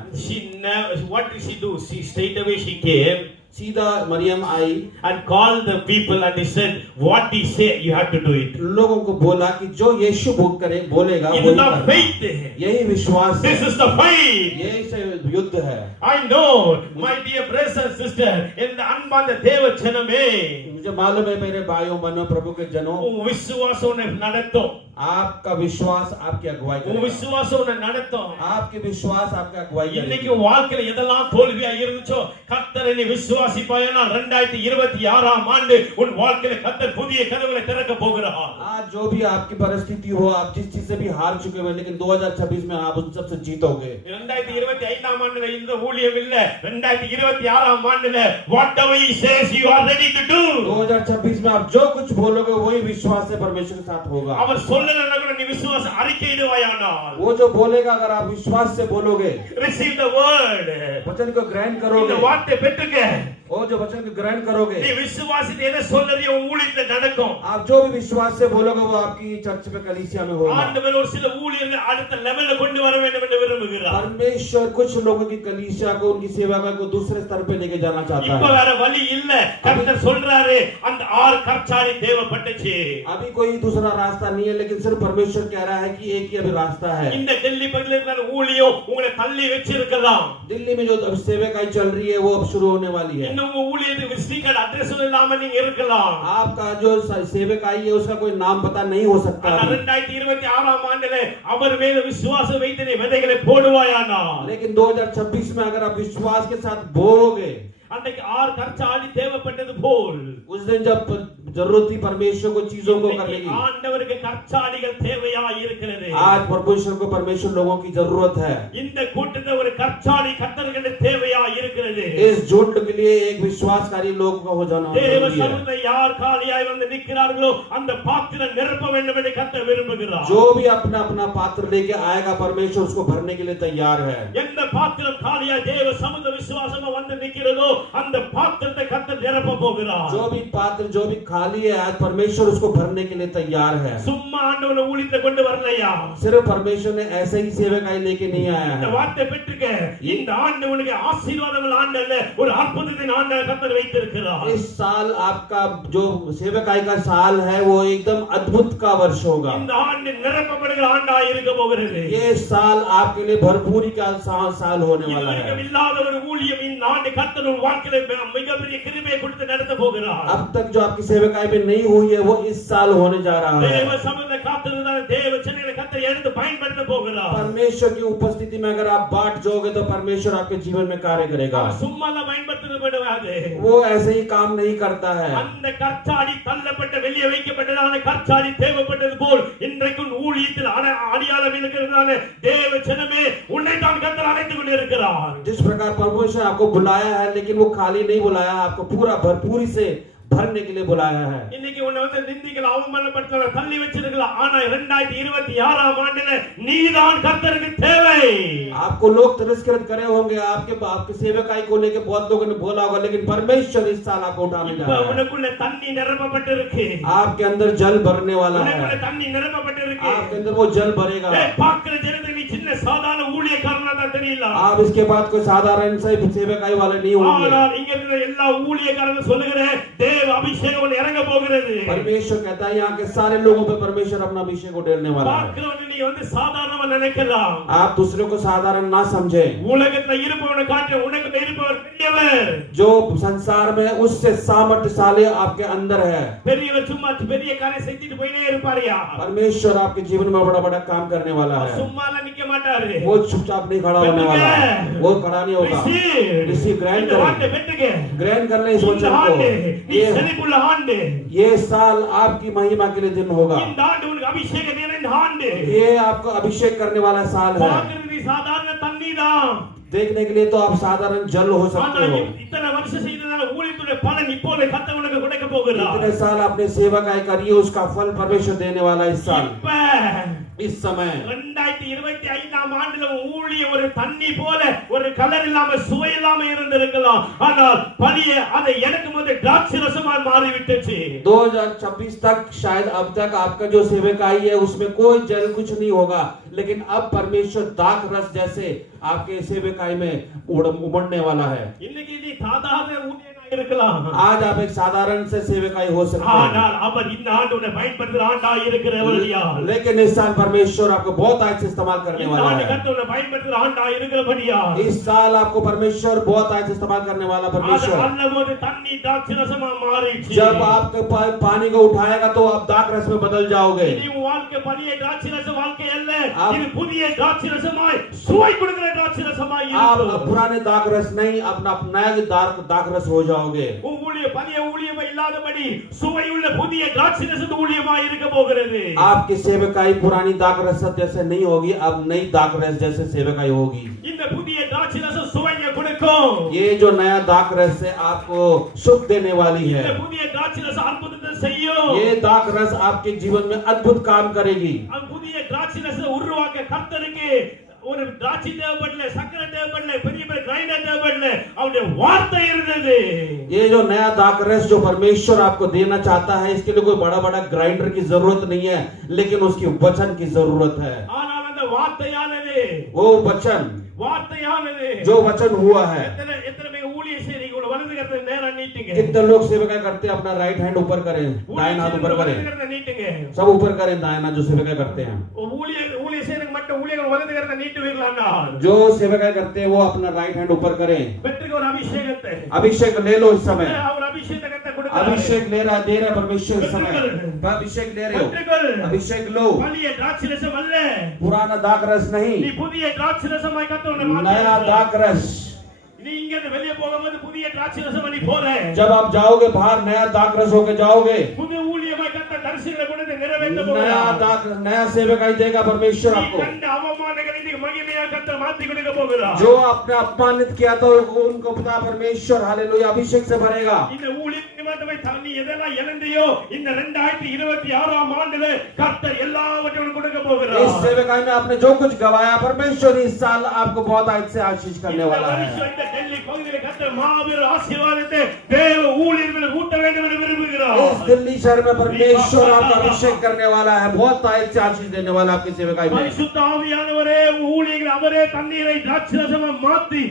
what did she do she straight away she came सीधा मरियम आई and called the people and he said what he say you have to do it लोगों को बोला कि जो यीशु बोलेगा वही இதுதான் करना। faith यही विश्वास है this is the faith यही से युद्ध है I know my dear brothers and sisters இந்த அன்பான தேவ ஜனமே मुझे मालूम है मेरे भाइयों बहनों प्रभु के जनों உன் விசுவாசம் உன்னை நடத்தும் आपका विश्वास आपकी अगुवाई உன் करेगा விசுவாசம் உன்னை நடத்தும் आपके विश्वास आपका अगुवाई இன்னைக்கு करेगा வாழ்க்கையில எதெல்லாம் தோல்வியா இருந்துச்சோ கர்த்தரை நீ விசுவாசிப்பாயனா 2026 ஆண்டு உன் வாழ்க்கையில கர்த்தர் புதிய கதவுகளை திறக்க போகிறார் आज जो भी आपकी परिस्थिति हो आप जिस चीज से भी हार चुके हो लेकिन 2026 में आप उन सबसे जीतोगे 2025 ஆண்டுல இந்த ஊழியம் இல்ல 2026 ஆண்டுல whatever he says you are ready to do 2026 में आप जो कुछ बोलोगे वही विश्वास से परमेश्वर के साथ होगा அவர் சொல்லலன்னா கூட நீ விசுவாச அறிக்கையிடுவாயானால் वो जो बोलेगा अगर आप विश्वास से बोलोगे receive the word वचन को ग्रहण இந்த करोगे வார்த்தை பெற்றுக்க वो जो वचन को ग्रहण करोगे நீ விசுவாசித்து எதை சொல்றியோ உன் ஊழியத்துல நடக்கும் आप जो भी विश्वास से बोलोगे वो आपकी चर्च में कलीसिया में होगा ஆண்டவர் ஒரு சில ஊழியர்களை அடுத்த லெவல்ல கொண்டு வர வேண்டும் என்று விரும்புகிறார் परमेश्वर कुछ लोगों की कलीसिया को उनकी सेवा को दूसरे स्तर पे लेके जाना चाहता இப்ப है வேற வழி இல்ல கர்த்தர் சொல்றாரு அந்த 6 கற்சாடி தேவைப்பட்டுச்சு अभी कोई दूसरा रास्ता नहीं है लेकिन सिर्फ परमेश्वर कह रहा है कि एक ही अभी रास्ता है இந்த டெல்லி பகுதியில் இருக்கிற ஊழியம் உங்களை தள்ளி வச்சிருக்கலாம் दिल्ली में जो अब सेवकाई चल रही है वो अब शुरू होने वाली है இன்னும் உங்க ஊழியத்துக்கு விசிட்டிங் அட்ரஸ் இல்லாம நீங்க இருக்கலாம் आपका जो सेवकाई है उसका कोई नाम पता नहीं हो सकता ஆனா अभी। 2026 ஆண்டுல அவர் மேல விசுவாசம் வைத்து நீ விதைகளை போடுவாயானால் लेकिन 2026 में अगर आप विश्वास के साथ बोओगे அன்றைக்கு 6 கற்சாடி தேவைப்பட்டது போல் उस दिन जब जरूरत थी परमेश्वर को चीजों को करने की ஆண்டவருக்கு கற்சாடிகள் தேவையா இருக்கிறது आज परमेश्वर को परमेश्वर लोगों की जरूरत है இந்த கூட்டத்துல ஒரு கற்சாடி கர்த்தர்களுக்கு தேவையா இருக்கிறது इस झुंड के लिए एक विश्वासकारी लोग का हो जाना தேவ जरूरी है சமூகத்துல யார் காலியாய் வந்து நிற்கிறார்களோ அந்த பாத்திரம் நிரப்ப வேண்டும் என்று கர்த்தர் விரும்புகிறார் जो भी अपना अपना पात्र लेके आएगा परमेश्वर उसको भरने के लिए तैयार है எந்த பாத்திரம் காலியாய் தேவ சமூக விசுவாசமா வந்து நிற்கிறதோ அந்த பாத்திரத்தை கர்த்தர் நிரப்ப போகிறார் जो भी पात्र जो भी खाली है आज परमेश्वर उसको भरने के लिए तैयार है சும்மா ஆண்டவரை ஊழியத்தை கொண்டு வரலையா सिर्फ परमेश्वर ने ऐसे ही सेवकाई लेके नहीं आया இந்த है வார்த்தை பெற்றுக்க இந்த ஆண்டு உனக்கு ஆசீர்வாதங்கள் ஆண்டு அல்ல ஒரு அற்புதத்தின் ஆண்டு கர்த்தர் வைத்திருக்கிறார் इस साल आपका जो सेवकाई का साल है वो एकदम अद्भुत का वर्ष होगा இந்த ஆண்டு நிரப்பப்படுகிற ஆண்டா இருக்க போகிறது ये साल आपके लिए भरपूरी का साल होने वाला है இதுவரைக்கும் இல்லாத ஒரு ஊழியம் இந்த ஆண்டு கர்த்தர் உன் வாழ்க்கையில மிகப்பெரிய கிருபையை கொடுத்து நடத்த போகிறார் अब तक जो आपकी सेवकाई में नहीं हुई है वो इस साल होने जा रहा தேவ है சமூகத்தை காத்திருந்தால் தேவ சென்னையில கர்த்தர் எடுத்து பயன்படுத்த போகிறார் परमेश्वर की उपस्थिति में अगर आप बाट जाओगे तो परमेश्वर आपके जीवन में कार्य करेगा சும்மா பயன்படுத்தப்படாது वो ऐसे ही काम नहीं करता है அந்த கற்சாடி தள்ளப்பட்ட வெளியே வைக்கப்பட்டதான கற்சாடி தேவைப்பட்டது போல் இன்றைக்கு உன் ஊழியத்தில் அடியாளம் இருக்கிறதான தேவ ஜனமே உன்னை தான் கர்த்தர் அழைத்துக் கொண்டிருக்கிறார் जिस प्रकार परमेश्वर आपको बुलाया है लेकिन वो खाली नहीं बुलाया आपको पूरा भरपूरी से भरने के लिए बुलाया है। இன்னைக்கு உன்னை வந்து நிந்திக்கலாம், அவமானப்படுத்தலாம், தள்ளி வச்சிருக்கலாம். ஆனா 2026 ஆண்டுல நீதான் கர்த்தருக்கு தேவை. आपको लोग तिरस्कृत करे होंगे, आपके सेवकाई को लेके बहुत लोगों ने बोला होगा, लेकिन परमेश्वर इस साल आपको उठाने जा இப்ப रहा है। உனக்குள்ள தண்ணி நிரப்பப்பட்டிருக்கு. आपके अंदर जल भरने वाला உனக்குள்ள है। தண்ணி நிரப்பப்பட்டிருக்கு. आपके अंदर वो जल भरेगा। பாக்குற ஜனத்துக்கு நீ சின்ன சாதாரண ஊழியக்காரனா தான் தெரியல. आप इसके बाद कोई साधारण से सेवकाई वाले नहीं होंगे। ஆனால் இங்க இருக்கிற எல்லா ஊழியக்காரங்க சொல்லுகிறேன், தேவ அபிஷேகம் உன்னை இறங்க போகிறது. परमेश्वर कहता है यहाँ के सारे लोगों पे परमेश्वर अपना अभिषेक को डेरने वाला है। பார்க்கிறவங்க நீ வந்து சாதாரணமா நினைக்கலாம். आप दूसरे को साधारण ना समझे। உலகத்துல இருப்பவனை காட்டி உனக்கு இருப்பவர் பெரியவர். जो संसार में उससे सामर्थ्यशाली आपके अंदर है। பெரியவர் சும்மா பெரிய காரியம் செஞ்சுட்டு போயினே இருப்பாரியா? परमेश्वर आपके जीवन में बड़ा बड़ा काम करने वाला है। சும்மால நிக்க மாட்டாரு. वो चुपचाप नहीं खड़ा होने वाला, वो खड़ा नहीं होगा। इसी ग्रहण करें, ग्रहण करने इस वचन को। ये साल आपकी महिमा के लिए दिन होगा। ये आपको अभिषेक करने वाला साल है। देखने के लिए तो आप साधारण जल हो सकते हो। इतने साल आपने सेवकाई करी, उसका फल परमेश्वर देने वाला इस साल, इस समय 2025 ஆண்டுல ஊழிய ஒரு தண்ணி போல ஒரு கலர் இல்லாம சுவை இல்லாம இருந்திருக்கலாம். ஆனால் பலிய அதை எனக்கு முதல்ல திராட்சை ரசமா மாறி விட்டுச்சு। 2026 तक शायद अब तक आपका जो सेवकाई है उसमें कोई जल कुछ नहीं होगा, लेकिन अब परमेश्वर दाख रस जैसे आपके सेवकाई में उमड़ने वाला है। இன்னைக்கு நீ சாதாரண ஊழியனா இருக்கலாம், आज आप एक साधारण से सेवकाई हो सकते हैं, ஆனால் அவர் இந்த ஆண்டு உன்னை பயன்படுத்துற ஆண்டா இருக்கிறவரியா। लेकिन इस साल परमेश्वर आपको बहुत आज से इस्तेमाल करने वाला है। கர்த்தர் பயன்படுத்துற ஆண்டா இருக்கிறபடியா। इस साल आपको परमेश्वर बहुत आज से इस्तेमाल करने वाला परमेश्वर। அல்லமோது தண்ணி திராட்சை ரசமா மாறிச்சு। जब आपके पानी को उठाएगा तो आप दाख रस में बदल जाओगे। இது வாழ்க்கை பழைய திராட்சை ரச வாழ்க்கை அல்ல, இது புதிய திராட்சை ரசமாய் சுவை கொடுக்கிற திராட்சை ரசமாய் आप இருக்கும்। पुराने दाख रस नहीं, अपना नया दाख रस हो जाओगे। ஊழிய பழைய ஊழியமா இல்லாதபடி சுவையுள்ள புதிய திராட்சை ரச ஊழியமாய் இருக்க போகிறது। आपकी सेवकाई पुरानी दाख रस जैसे नहीं होगी, अब नई दाख रस जैसे सेवकाई होगी। இந்த புதிய திராட்சை ரச சுவையை கொடுக்கும்। ये जो नया दाख रस है आपको सुख देने वाली है। இந்த புதிய திராட்சை ரச அற்புதத்தை செய்யும்। ये दाख रस आपके जीवन में अद्भुत काम करेगी। அந்த புதிய திராட்சை ரச உருவாக்க கர்த்தருக்கு ஒரு திராட்சை தேவைப்படல, சக்கரை தேவைப்படல, பெரிய பெரிய கிரைண்டர் தேவைப்படல, அவருடைய வார்த்தை இருந்தது। ये जो नया दाख रस जो परमेश्वर आपको देना चाहता है, इसके लिए कोई बड़ा बड़ा ग्राइंडर की जरूरत नहीं है, लेकिन उसकी वचन की जरूरत है। ஆனால் அந்த வார்த்தையானது, वो वचन வார்த்தையானது जो वचन हुआ है। எத்தனை பேர் ஊழிய செய்றீங்க? உங்க வலது கரத்தை நேரா நீட்டுங்க। कितने लोग सेवकाई करते हैं? अपना राइट हैंड ऊपर करें, दाहिना हाथ ऊपर करें, வலது கரத்தை நீட்டுங்க। सब ऊपर करें दाहिना जो सेवकाई करते हैं। ஊழிய செய்றவங்க மட்டும் ஊழியர்கள் வலது கரத்தை நீட்டுவீர்களா? जो सेवकाई करते हैं वो अपना राइट हैंड ऊपर करें। பெற்றுக்க ஒரு அபிஷேகத்தை, अभिषेक ले लो इस समय। அவர் அபிஷேகத்தை கொடுக்கிறார்। अभिषेक दे रहा है परमेश्वर इस समय। अभिषेक ले रहे हो, अभिषेक लो। பழைய திராட்சை ரசம் அல்ல, पुराना दाख रस நீ नहीं, புதிய திராட்சை ரசமாய் கர்த்தர் नया दाख रस। நீ இங்க இருந்து வெளியே போகும்போது புதிய திராட்சை ரசம் நீ போற। जब आप जाओगे बाहर नया दाख रस होके जाओगे। புதிய ஊழியமாய் கர்த்தர் தரிசனங்களை கொடுத்து நிறைவேற்ற नया போகிறார்। दाख नया सेवकाई देगा परमेश्वर நீ आपको। கண்ட அவமானங்களை நீ மகிமையா கர்த்தர் மாத்தி கொடுக்க போகிறார்। जो आपने अपमानित किया था उनको पता परमेश्वर हालेलुया अभिषेक से भरेगा। இந்த ஊழிய நிமித்தமாய் நீ எதெல்லாம் இழந்தியோ இந்த 2026 ஆண்டுல கர்த்தர் எல்லாவற்றையும் கொடுக்க போகிறார்। इस सेवकाई में आपने जो कुछ गवाया परमेश्वर इस साल आपको बहुत आज से आशीष करने वाला है। இந்த டெல்லி பகுதியில் கர்த்தர் மாபெரும் ஆசீர்வாதத்தை தேவ ஊழியர்களுக்கு ஊட்ட வேண்டும் என்று விரும்புகிறார்। इस दिल्ली शहर में परमेश्वर आपका अभिषेक करने वाला है, बहुत आज से आशीष देने वाला आपकी सेवकाई में। பரிசுத்த ஆவியானவரே ஊழியர்கள் அவரே தண்ணீரை திராட்சரசமா மாற்றி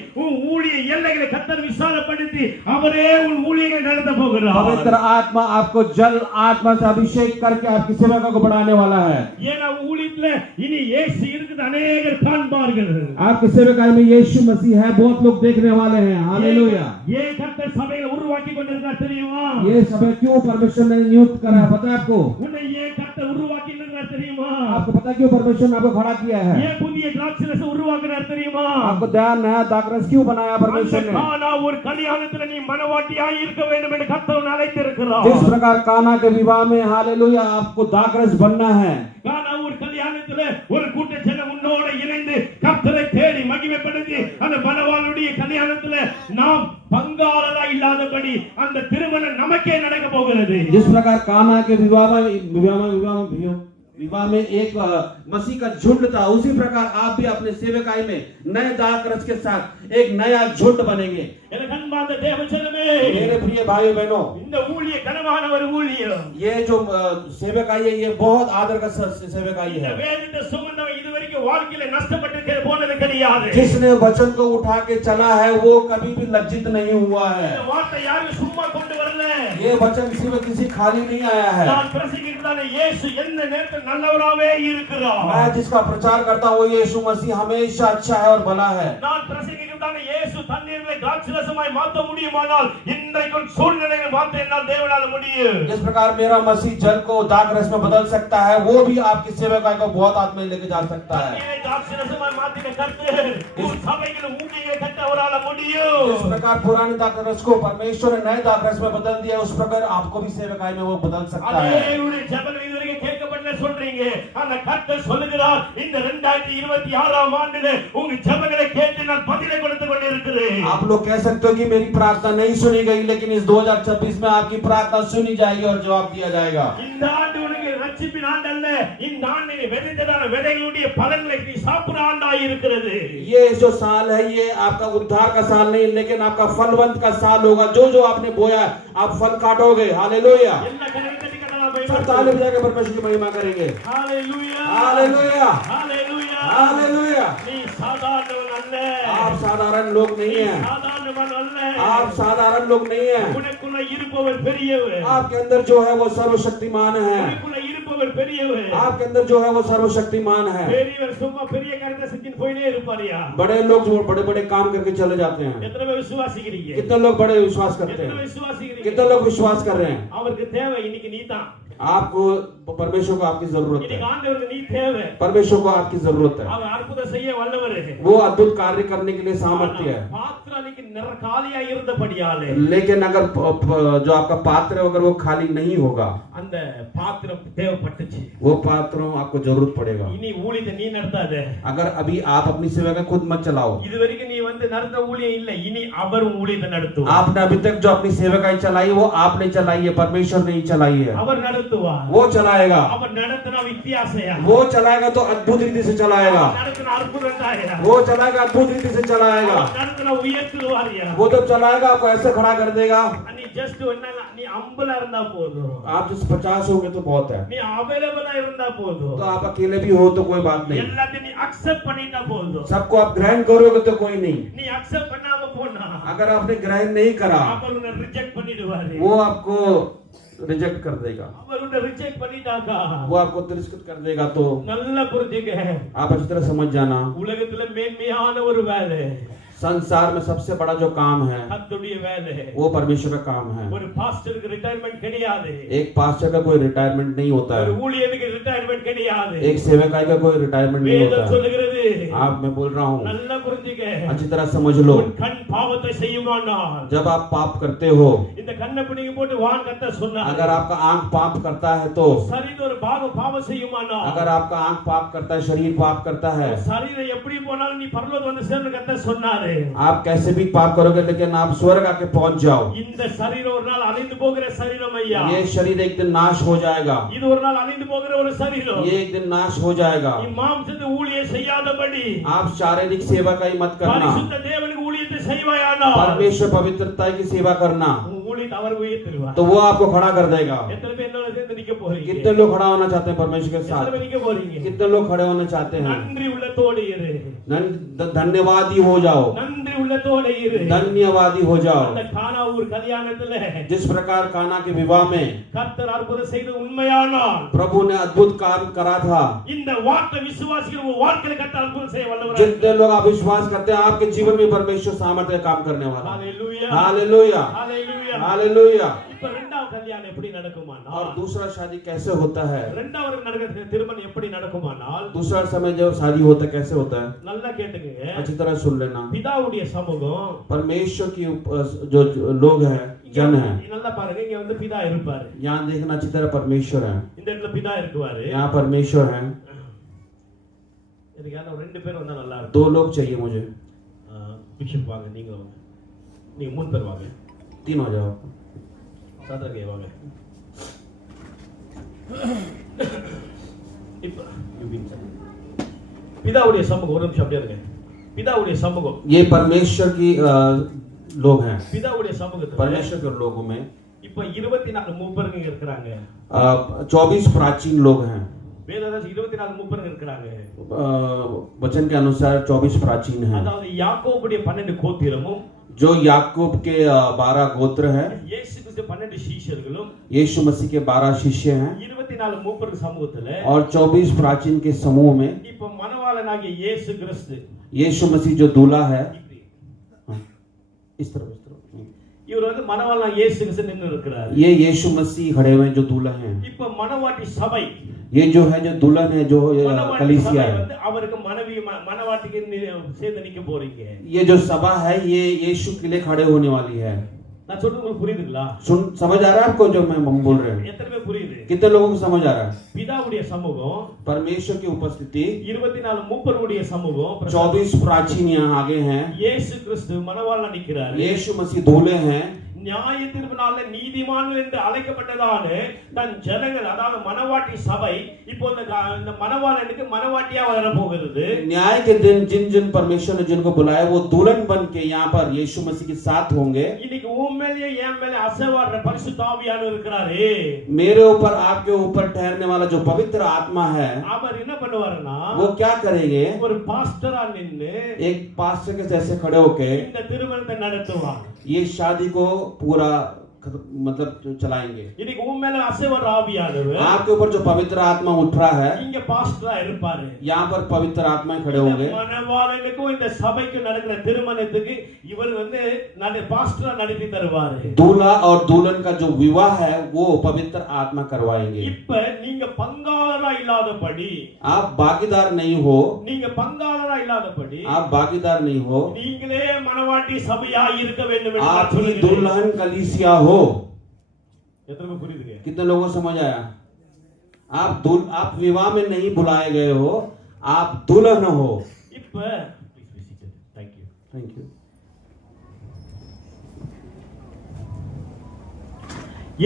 ஊழிய எல்லைகளை கர்த்தர் விசாலப்படுத்தி அவரே உன் ஊழியங்களை நடத்த போகிறார்। पवित्र आत्मा आपको जल आत्मा से अभिषेक करके आपकी सेवका को बढ़ाने वाला है। ஏன்னா ஊழியத்துல இனி இயேசு இருக்குது அநேகர் காண்பார்கள்। आपकी सेवकाई में यीशु मसीह है, बहुत लोग देखने वाले हैं। हालेलुया। ये கர்த்தர் சபையை உருவாக்கி கொண்டிருக்கார் தெரியுமா? ये सभा क्यों परमेश्वर ने नियुक्त करा है पता है आपको? உன்னை ஏன் கர்த்தர் உருவாக்கி கொண்டிருக்கார் தெரியுமா? आपको पता क्यों परमेश्वर ने आपको खड़ा किया है? ஏன் புதிய திராட்சரச உருவாக்குறார் தெரியுமா? आपको नया दाखरस क्यों बनाया परमेश्वर ने? கானா ஒரு கல்யாணத்துல நீ மணவாட்டியாய் இருக்க வேண்டும் என்று கர்த்தர் உன்னை அழைத்திருக்கிறார்। जिस प्रकार काना के विवाह में हालेलुया आपको दाखरस बनना है। கானா ஒரு கல்யாணத்துல ஒரு கூட்ட ஜனம் உன்னோடு இணைந்து கர்த்தரை தேடி மகிமைப்படுத்தி அந்த மணவாளுடைய கல்யாணத்துல நாம் பங்காளராய் இல்ல இல்லாதபடி அந்த திருமணம் நமக்கே நடக்க போகிறது. जिस प्रकार काना के विवाह में एक मसीह का झुंड था, उसी प्रकार आप भी अपने सेवकाई में नए दाखरस के साथ एक नया झुंड बनेंगे। எனக்கு அன்பார்ந்த தேவஜனமே, मेरे प्रिय भाइयों बहनों, இந்த ஊழிய கனமான ஒரு ஊழியம். ये जो सेवकाई है ये बहुत आदर का सेवकाई இந்த है। வேதத்தை சுமந்தவன் இதுவரைக்கும் வாழ்க்கையில நஷ்டப்பட்டு போனது கிடையாது. जिसने वचन को उठा के चला है वो कभी भी लज्जित नहीं हुआ है। இந்த வார்த்தை யாரும் சும்மா கொண்டு வரல. ये वचन सिर्फ किसी खाली नहीं आया है। நான் பிரசங்கிக்கிறதான இயேசு எந்த நேரத்தில் நல்லவராவே இருக்கிறார். मैं जिसका प्रचार करता हूँ यीशु मसीह हमेशा अच्छा है और भला है। நான் பிரசங்கிக்கிறதான இயேசு தண்ணீரை திராட்சரசமாய் மாற்ற முடியுமானால் இன்றைக்கு சூழ்நிலையை மாற்ற என்னால் தேவனால முடியும். जिस प्रकार मेरा मसीह जल को दाखरस में बदल सकता है, वो भी आपकी सेवकाई को बहुत आत्मा लेके जा सकता है। தண்ணீரை திராட்சரசமாய் மாற்றின கர்த்தர் உன் சபையில் ஊழியை கட்ட அவரால முடியும். जिस प्रकार पुराने दाखरस को परमेश्वर ने नए दाखरस में बदल दिया, उस प्रकार आपको भी सेवकाई में वो बदल सकता है। அதேவுடைய ஜெபங்கள் இதுவரைக்கும் கேட்கப்படல சொல்றீங்க. அந்த கர்த்தர் சொல்லுகிறார், இந்த 2026 ஆண்டிலே உங்க ஜெபங்களை கேட்டு நான் பதிலை கொடுத்து கொண்டிருக்கிறேன். आप लोग कह सकते हो कि मेरी प्रार्थना नहीं सुनी गई, लेकिन इस 2026 में आपकी प्रार्थना सुनी जाएगी और जवाब दिया जाएगा। இந்த ஆண்டு உனக்கு ரட்சிப்பின் ஆண்டு அல்ல, இந்த ஆண்டு நீ விதைத்ததான விதைகளுடைய பலன்களை நீ சாப்பிடுற ஆண்டாய் இருக்கிறது. ये जो साल है ये आपका उद्धार का साल नहीं, लेकिन आपका फलवंत का साल होगा। जो जो आपने बोया आप फल काटोगे। हालेलुया। எல்லா கரங்களை கட்டலாம் सब ताली बजा के परमेश्वर की महिमा करेंगे। Hallelujah hallelujah. Hallelujah hallelujah. நீ சாதாரணவன் அல்ல. आप साधारण लोग नहीं हैं। சாதாரணவன் அல்ல. आप साधारण लोग नहीं हैं। உனக்குள்ள இருப்பவர் பெரியவர். आपके अंदर जो है वो सर्वशक्तिमान है। உனக்குள்ள இருப்பவர் பெரியவர். आपके अंदर जो है वो सर्वशक्तिमान है। பெரியவர் சும்மா பெரிய காரியத்தை செஞ்சுட்டு போயிட்டே இருப்பாரியா? बड़े लोग जो बड़े बड़े काम करके चले जाते हैं। எத்தனை பேர் விசுவாசிக்கிறீங்க? कितने लोग बड़े विश्वास करते எத்தனை हैं? பேர் விசுவாசிக்கிறீங்க? कितने लोग विश्वास कर रहे हैं? அவருக்கு தேவை இன்னைக்கு நீதான். आपको परमेश्वर को आपकी जरूरत இன்னைக்கு है। ஆண்டவருக்கு நீ தேவை. परमेश्वर को आपकी जरूरत है। அவர் அற்புதம் செய்ய வல்லவர். वो अद्भुत कार्य करने के लिए सामर्थ्य है। பாத்திரனுக்கு நிறகாலியா இருந்தபடியாலே लेकिन अगर जो आपका पात्र है अगर वो खाली नहीं होगा, அந்த பாத்திரம் தேவைப்பட்டுச்சு. वो पात्र आपको जरूरत पड़ेगा। இனி ஊழியத்தை நீ நடத்தாத. अगर अभी आप अपनी सेवा में खुद मत चलाओ। இதுவரைக்கும் நீ வந்து நடத்த ஊழியம் இல்ல, இனி அவர் ஊழியத்தை நடத்துவார். आपने अभी तक जो अपनी सेवकाई चलाई वो आपने चलाई है, परमेश्वर नहीं चलाई है। அவர் நடத்துவார். वो चलाएगा। அவர் நடத்தினா வித்தியாசையா? वो चलाएगा तो अद्भुत रीति से चलाएगा। நடத்தினா அற்புதத்தாயா? वो चलाएगा अद्भुत रीति से चलाएगा। நடத்தினா உயர்த்துவாரியா? वो जब चलाएगा आपको ऐसे खड़ा कर देगा। நீ ஜஸ்ட் என்னன்னா நீ அம்பலா இருந்தா போதும். आप जिस 50 होंगे तो बहुत है। நீ அவேலபிளா இருந்தா போதும். तो आप अकेले भी हो तो कोई बात नहीं। எல்லாத்தையும் நீ அக்செப்ட் பண்ணிட்டா போதும். सबको आप ग्रहण करोगे तो कोई नहीं। நீ அக்செப்ட் பண்ணாம போனா अगर आपने ग्रहण नहीं करा அவர் உன்னை ரிஜெக்ட் பண்ணிடுவாரு. वो आपको रिजेक्ट कर देगा। அவர் உன்னை ரிஜெக்ட் பண்ணிட்டாக்கா वो आपको तिरस्कृत कर देगा। तो நல்லா புரிஞ்சுக்க, आप अच्छी तरह समझ जाना, உலகத்துல மேன்மையான ஒரு வேலை संसार में सबसे बड़ा जो काम है கர்த்தருடைய வேலை. वो परमेश्वर का काम है। ஒரு பாஸ்டருக்கு ரிட்டையர்மெண்ட் கிடையாது. एक पास्टर का कोई रिटायरमेंट नहीं होता ஒரு है। ஊழியனுக்கு ரிட்டையர்மெண்ட் கிடையாது. एक सेवकाई का कोई रिटायरमेंट नहीं வேதம் होता है। சொல்லுகிறது. आप मैं बोल रहा हूँ நல்லா புரிஞ்சுக்க, अच्छी तरह समझ लो। உன் கண் பாவத்தை செய்யுமானால் जब आप पाप करते हो, இந்த கண்ணை பிடிங்கி போட்டு வான் கத்த சொன்னார். अगर आपका आंख पाप करता है तो, சரீரம் ஒரு பாகம் பாவம் செய்யுமானால் अगर आपका आंख पाप करता है, शरीर पाप करता है, சரீரம் எப்படி போனாலும் நீ பரலோகம் வந்து சேர்ந்து கத்த சொன்னாரு. आप कैसे भी पाप करोगे लेकिन आप स्वर्ग आके पहुंच जाओ। இந்த சரீரம் ஒரு நாள் அழிந்து போகிற சரீரம் ஐயா. ये शरीर एक दिन नाश हो जाएगा। இது ஒரு நாள் அழிந்து போகிற ஒரு சரீரம். ये एक दिन नाश हो जाएगा। நீ மாம்சத்தை ஊழியம் செய்யாதபடி आप शारीरिक सेवा का ही मत करना, பரிசுத்த தேவனுக்கு ஊழியத்தை செய்வாயானால் परमेश्वर पवित्रता की सेवा करना, உன் ஊழியத்தை அவர் உயர்த்திடுவார். तो वो आपको खड़ा कर देगा। எத்தனை பேர் என்னோட சேர்ந்து நிக்க போறீங்க? कितने लोग खड़ा होना चाहते हैं परमेश्वर के எத்தனை साथ? பேர் நிக்க போறீங்க? कितने लोग खड़े होना चाहते हैं? நன்றி உள்ளத்தோடு இரு. धन्यवादी हो जाओ। நன்றி உள்ளத்தோடு இரு. धन्यवादी हो जाओ। அந்த கானா ஊர் கல்யாணத்துல जिस प्रकार काना के विवाह में கர்த்தர் அற்புதம் செய்து உண்மையானால் प्रभु ने अद्भुत काम करा था, இந்த வார்த்தை விசுவாசிகள் உங்க வாழ்க்கையில கர்த்தர் அற்புதம் செய்ய வல்லவராக जितने लोग आप विश्वास करते हैं आपके जीवन में परमेश्वर सामर्थ्य काम करने वाला। ஹalleluya हालेलुया। ஹalleluya. हालेलुया। இப்ப இரண்டாவது கல்யாணம் எப்படி நடக்குமானால், और दूसरा शादी कैसे होता है? இரண்டாவது நடக்கிற திருமணம் எப்படி நடக்குமானால், दूसरा समय जब शादी होता है कैसे होता है? நல்லா கேட்டுக்கங்க. अच्छी तरह सुन लेना। பிதாவுடைய சமூகம் परमेश्वर की जो लोग हैं, जन है, நல்லா பாருங்க, இங்க வந்து பிதா இருப்பாரு. यहाँ देखना अच्छी तरह परमेश्वर है। இந்த இடத்துல பிதா இருக்குவாரு. यहाँ परमेश्वर है। எனக்கு யாரோ ரெண்டு பேர் வந்தா நல்லா இருக்கும். 2 लोग चाहिए मुझे। பிஷப் வாங்க, நீங்க வாங்க, நீங்க முன் பேர் வாங்க. 3 हो जाओ। சாத்திரக்கே வாங்க. இப்ப பிதாவுடைய சமூகம், ஒரு நிமிஷம் அப்படியே இருங்க. பிதாவுடைய சமூகம், ये परमेश्वर की लोग हैं। பிதாவுடைய சமூகத்துல परमेश्वर के लोगों में இப்ப 24 மூப்பருங்க இருக்கிறாங்க. 24 प्राचीन लोग हैं। வேததாஸ் 24 மூப்பருங்க இருக்கிறாங்க. वचन के अनुसार 24 प्राचीन हैं। அதாவது யாக்கோபுடைய 12 கோத்திரமும், जो याकूब के 12 गोत्र हैं, இயேசு கிறிஸ்து 12 சீஷர்களும், यीशु मसीह के 12 शिष्य हैं, 24 மூப்பருக்கு சமூகத்துல और 24 प्राचीन के समूह में இப்ப மணவாளனாகிய இயேசு கிறிஸ்து, यीशु मसीह जो दूल्हा है, इस तरफ இவர் வந்து மணவாளனாகிய இயேசு கிறிஸ்து நின்னு இருக்கிறார். ये यीशु मसीह खड़े हुए हैं जो दूल्हा हैं। இப்ப மணவாட்டி சபை, ये जो है जो दुल्हन है, जो மணவாட்டி कलीसिया சபை है, வந்து அவருக்கு மனைவி மணவாட்டிக்கு சேர்ந்து நிக்க போறீங்க. ये जो सभा है ये यीशु के लिए खड़े होने वाली है। நான் சொல்றது உங்களுக்கு புரியுதுங்களா? समझ आ रहा है आपको जो मैं बोल रहे हैं? எத்தனை பேர் புரியுது? कितने लोगों को समझ आ रहा है? பிதாவுடைய சமூகம், परमेश्वर की उपस्थिति, 24 மூப்பருடைய சமூகம், 24 प्राचीन यहाँ आगे हैं, இயேசு கிறிஸ்து மணவாளனா நிக்கிறார். यीशु मसीह दूल्हे हैं, நியாய தீர்ப்பினால நீதிமான்கள் என்று அழைக்கப்பட்டதான தன் ஜனங்கள், அதாவது மணவாட்டி சபை இப்போ இந்த மணவாளனுக்கு மணவாட்டியா வர போகிறது. न्याय के दिन जिन जिन परमेश्वर ने जिनको बुलाया वो दुल्हन बन के यहाँ पर यीशु मसीह के साथ होंगे। இன்னைக்கு உண்மையிலேயே என் மேல அசைவாடுற பரிசுத்த ஆவியானவர் இருக்கிறாரு. मेरे ऊपर आपके ऊपर ठहरने वाला जो पवित्र आत्मा है, அவர் என்ன பண்ணுவாருன்னா, वो क्या करेंगे? ஒரு பாஸ்டரா நின்னு एक पास्टर के जैसे खड़े होके இந்த திருமணத்தை நடத்துவார். ये शादी को पूरा मतलब चलाएंगे। இன்னைக்கு உண்மையில அசைவாடுற ஆவியானவர் आपके ऊपर जो पवित्र आत्मा उठ रहा है, இங்க பாஸ்டரா இருப்பாரு. यहाँ पर पवित्र आत्मा खड़े होंगे। மணவாளனுக்கும் இந்த சபைக்கு நடக்கிற திருமணத்துக்கு இவர் வந்து பாஸ்டரா நடத்தி தருவாரு. दूल्हा और दुल्हन का जो विवाह है वो पवित्र आत्मा करवाएंगे। இப்ப நீங்க பங்காளரா இல்லாதபடி, आप भागीदार नहीं हो, நீங்க பங்காளரா இல்லாதபடி आप भागीदार नहीं हो, நீங்களே மணவாட்டி சபையா இருக்க வேண்டும் என்று आप நான் ही சொல்கிறேன். दुल्हन कलीसिया हो। எத்தனை பேர் புரியுதுங்க? कितने लोगों को समझ आया? आप विवाह में नहीं बुलाए गए हो, आप दुल्हन हो। இப்ப थैंक यू थैंक यू।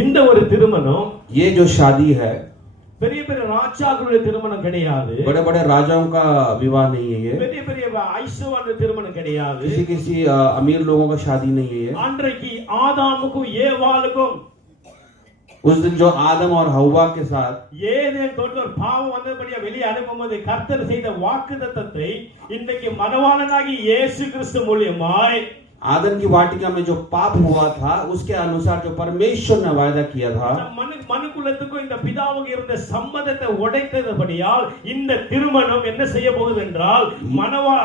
இந்த ஒரு திருமணம், ये जो शादी है, பெரிய பெரிய ராஜாக்களுடைய திருமணம் கிடையாது. बड़े बड़े राजाओं का विवाह नहीं है ये, பெரிய பெரிய ஐஸ்வர்ய திருமணம் கிடையாது. किसी किसी अमीर लोगों का शादी नहीं है ये। அன்றைக்கு ஆதாமுக்கும் ஏவாளுக்கும், उस दिन जो आदम और हव्वा के साथ ஏதேன் தோட்டம் பாவம் வந்தபடியா வெளியே அனுப்பும்போது கர்த்தர் செய்த வாக்குத்தத்தத்தை இன்றைக்கு மணவாளனாகி இயேசு கிறிஸ்து மூலமாய் आदम की वाटिका में जो पाप हुआ था उसके अनुसार जो परमेश्वर ने वायदा किया था, மனுக்குலத்துக்கும் இந்த பிதாவுக்கு இருந்த சம்மதத்தை உடைத்தபடியால் இந்த திருமணம் என்ன செய்ய போகுது என்றால்,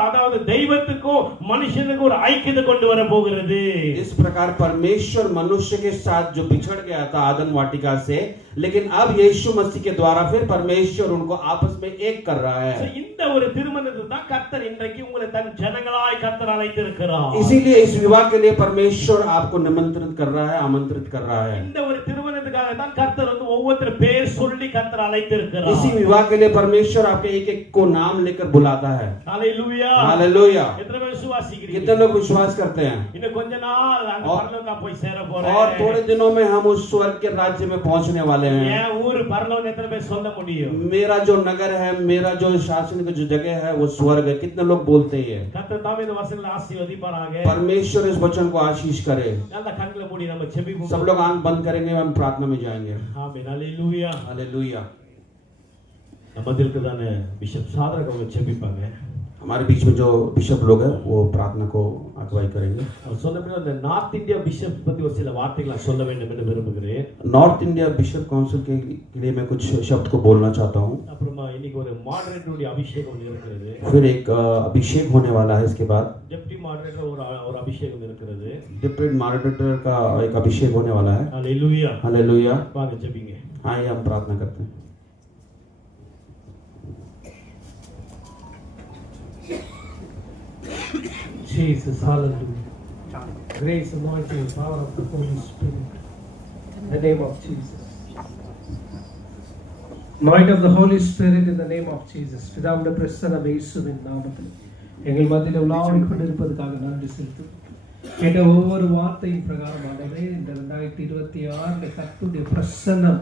அதாவது தெய்வத்துக்கும் மனுஷனுக்கும் ஒரு ஐக்கியத்தை கொண்டு வர போகிறது. इस प्रकार परमेश्वर मनुष्य के साथ जो बिछड़ गया था आदम वाटिका से, लेकिन अब यीशु मसीह के द्वारा फिर परमेश्वर उनको आपस में एक कर रहा है। இந்த ஒரு திருமணத்தை தான் கர்த்தர் இன்றைக்கு உங்களை தன் ஜனங்களாய் கர்த்தர் அழைத்திருக்கிறார். इसीलिए इस विवाह के लिए परमेश्वर आपको निमंत्रित कर रहा है, आमंत्रित कर रहा है। இந்த ஒரு திருமணத்துக்காக தான் கர்த்தர் வந்து ஒவ்வொரு பேர் சொல்லி கர்த்தர் அழைத்திருக்கிறார். इसी विवाह के लिए परमेश्वर आपके एक एक को नाम लेकर बुलाता है। Hallelujah, hallelujah. எத்தனை பேர் விசுவாசிக்கிறீங்க? कितने लोग विश्वास करते हैं? இன்னும் கொஞ்ச நாள் அந்த பரலோகம் நான் போய் சேர போறேன். और थोड़े दिनों में हम उस स्वर्ग के राज्य में पहुंचने वाले हैं। என் ஊர் பரலோகம் எத்தனை பேர் சொல்ல முடியும்? मेरा जो नगर है, मेरा जो शासन का जो जगह है वो स्वर्ग है। कितने लोग बोलते हैं? கர்த்தர் தாமே இந்த வசனங்களை ஆசீர்வதிப்பாராக. परमेश्वर इस वचन को आशीष करे। நல்ல கண்களை மூடி நம்ம ஜெபிப்போம். सब लोग आंख बंद करेंगे, हम प्रार्थना में जाएंगे। ஆமென், ஹalleluya. हालेलुया। நம்ம இருக்குதானே பிஷப் சாதரக அவங்க ஜெபிப்பாங்க. हमारे बीच में जो बिशप लोग हैं वो प्रार्थना को अगुवाई करेंगे। அவர் சொன்னபடி அந்த நார்த் இந்தியா பிஷப் பத்தி ஒரு சில வார்த்தைகளை சொல்ல வேண்டும் என்று விரும்புகிறேன். नॉर्थ इंडिया बिशप काउंसिल के लिए मैं कुछ शब्द को बोलना चाहता हूँ। அப்புறமா இன்னைக்கு ஒரு மாடரேட்டருடைய அபிஷேகம் இருக்கிறது. फिर एक अभिषेक होने वाला है। इसके बाद டெப்டி மாடரேட்டர் ஒரு அபிஷேகம் இருக்கிறது. डिप्टी मॉडरेटर का एक अभिषेक होने वाला है। ஹalleluya, हालेलुया। வாங்க ஜெபிங்க. आइए हम प्रार्थना करते हैं। Jesus, hallelujah. Grace, anointing, and power of the Holy Spirit. In the name of Jesus. Anointing of the Holy Spirit in the name of Jesus. பிதாவுடைய பிரசன்னம் இயேசுவின் நாமத்தில் எங்கள் மத்தியில் உலாவிக் கொண்டிருப்பதற்காக நன்றி செலுத்துகிறோம். கேட்ட ஒவ்வொரு வார்த்தையின் பிரகாரமாகவே இந்த 2026 கர்த்தருடைய பிரசன்னம்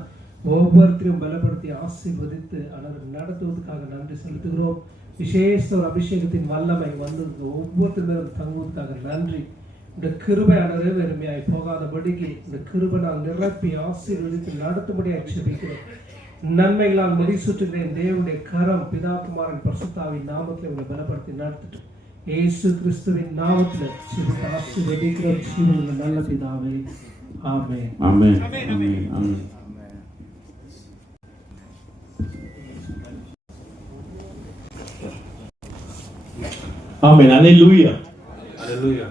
ஒவ்வொருத்தரையும் பலப்படுத்தி ஆசீர்வதித்து அவர் நடத்துவதற்காக நன்றி செலுத்துகிறோம். விசேஷ ஒரு அபிஷேகத்தின் வல்லமை வந்து ஒவ்வொருத்தர் மேலும் தங்குவதற்காக நன்றி. இந்த கிருபையானது வெறுமையாய் போகாதபடிக்கு இந்த கிருபையால் நிரப்பி ஆசீர்வதித்து நடத்தும்படியாக ஜெபிக்கிறோம். நன்மைகளால் முடிசூற்றுகிறேன். தேவனுடைய கரம் பிதாகுமாரன் பரிசுத்தாவின் நாமத்தில் உங்களை பலப்படுத்தி நடத்திட்டு இயேசு கிறிஸ்துவின் நாமத்தில் ஜெபித்து ஆசீர்வதிக்கிறோம். ஜீவனுள்ள நல்ல பிதாவே, ஆமென். ஆமென் ஆமென் ஆமென். Amen. Hallelujah. Hallelujah.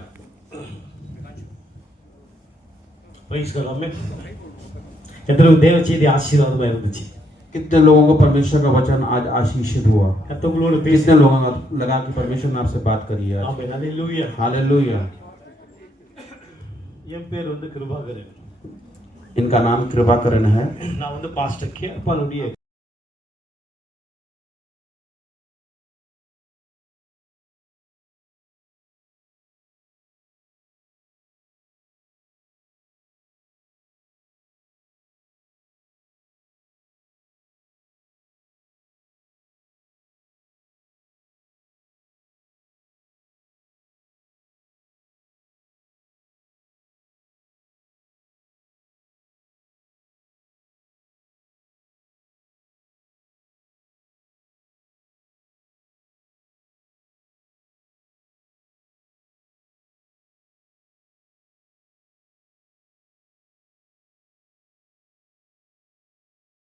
Praise God. Amen. எத்தனை தேவ செய்தி ஆசீர்வாதமா இருந்துச்சு. कितने लोगों को परमेश्वर का वचन आज आशीषित हुआ? கர்த்தங்களோடு कितने பேசின. लोगों को लगा कि परमेश्वर ने आपसे बात करी है? Amen. Hallelujah. हालेलुया. என் பேர் கிருபாகரன். इनका नाम कृपाकरण है. நான் பாஸ்டர் கேப்பாலுடைய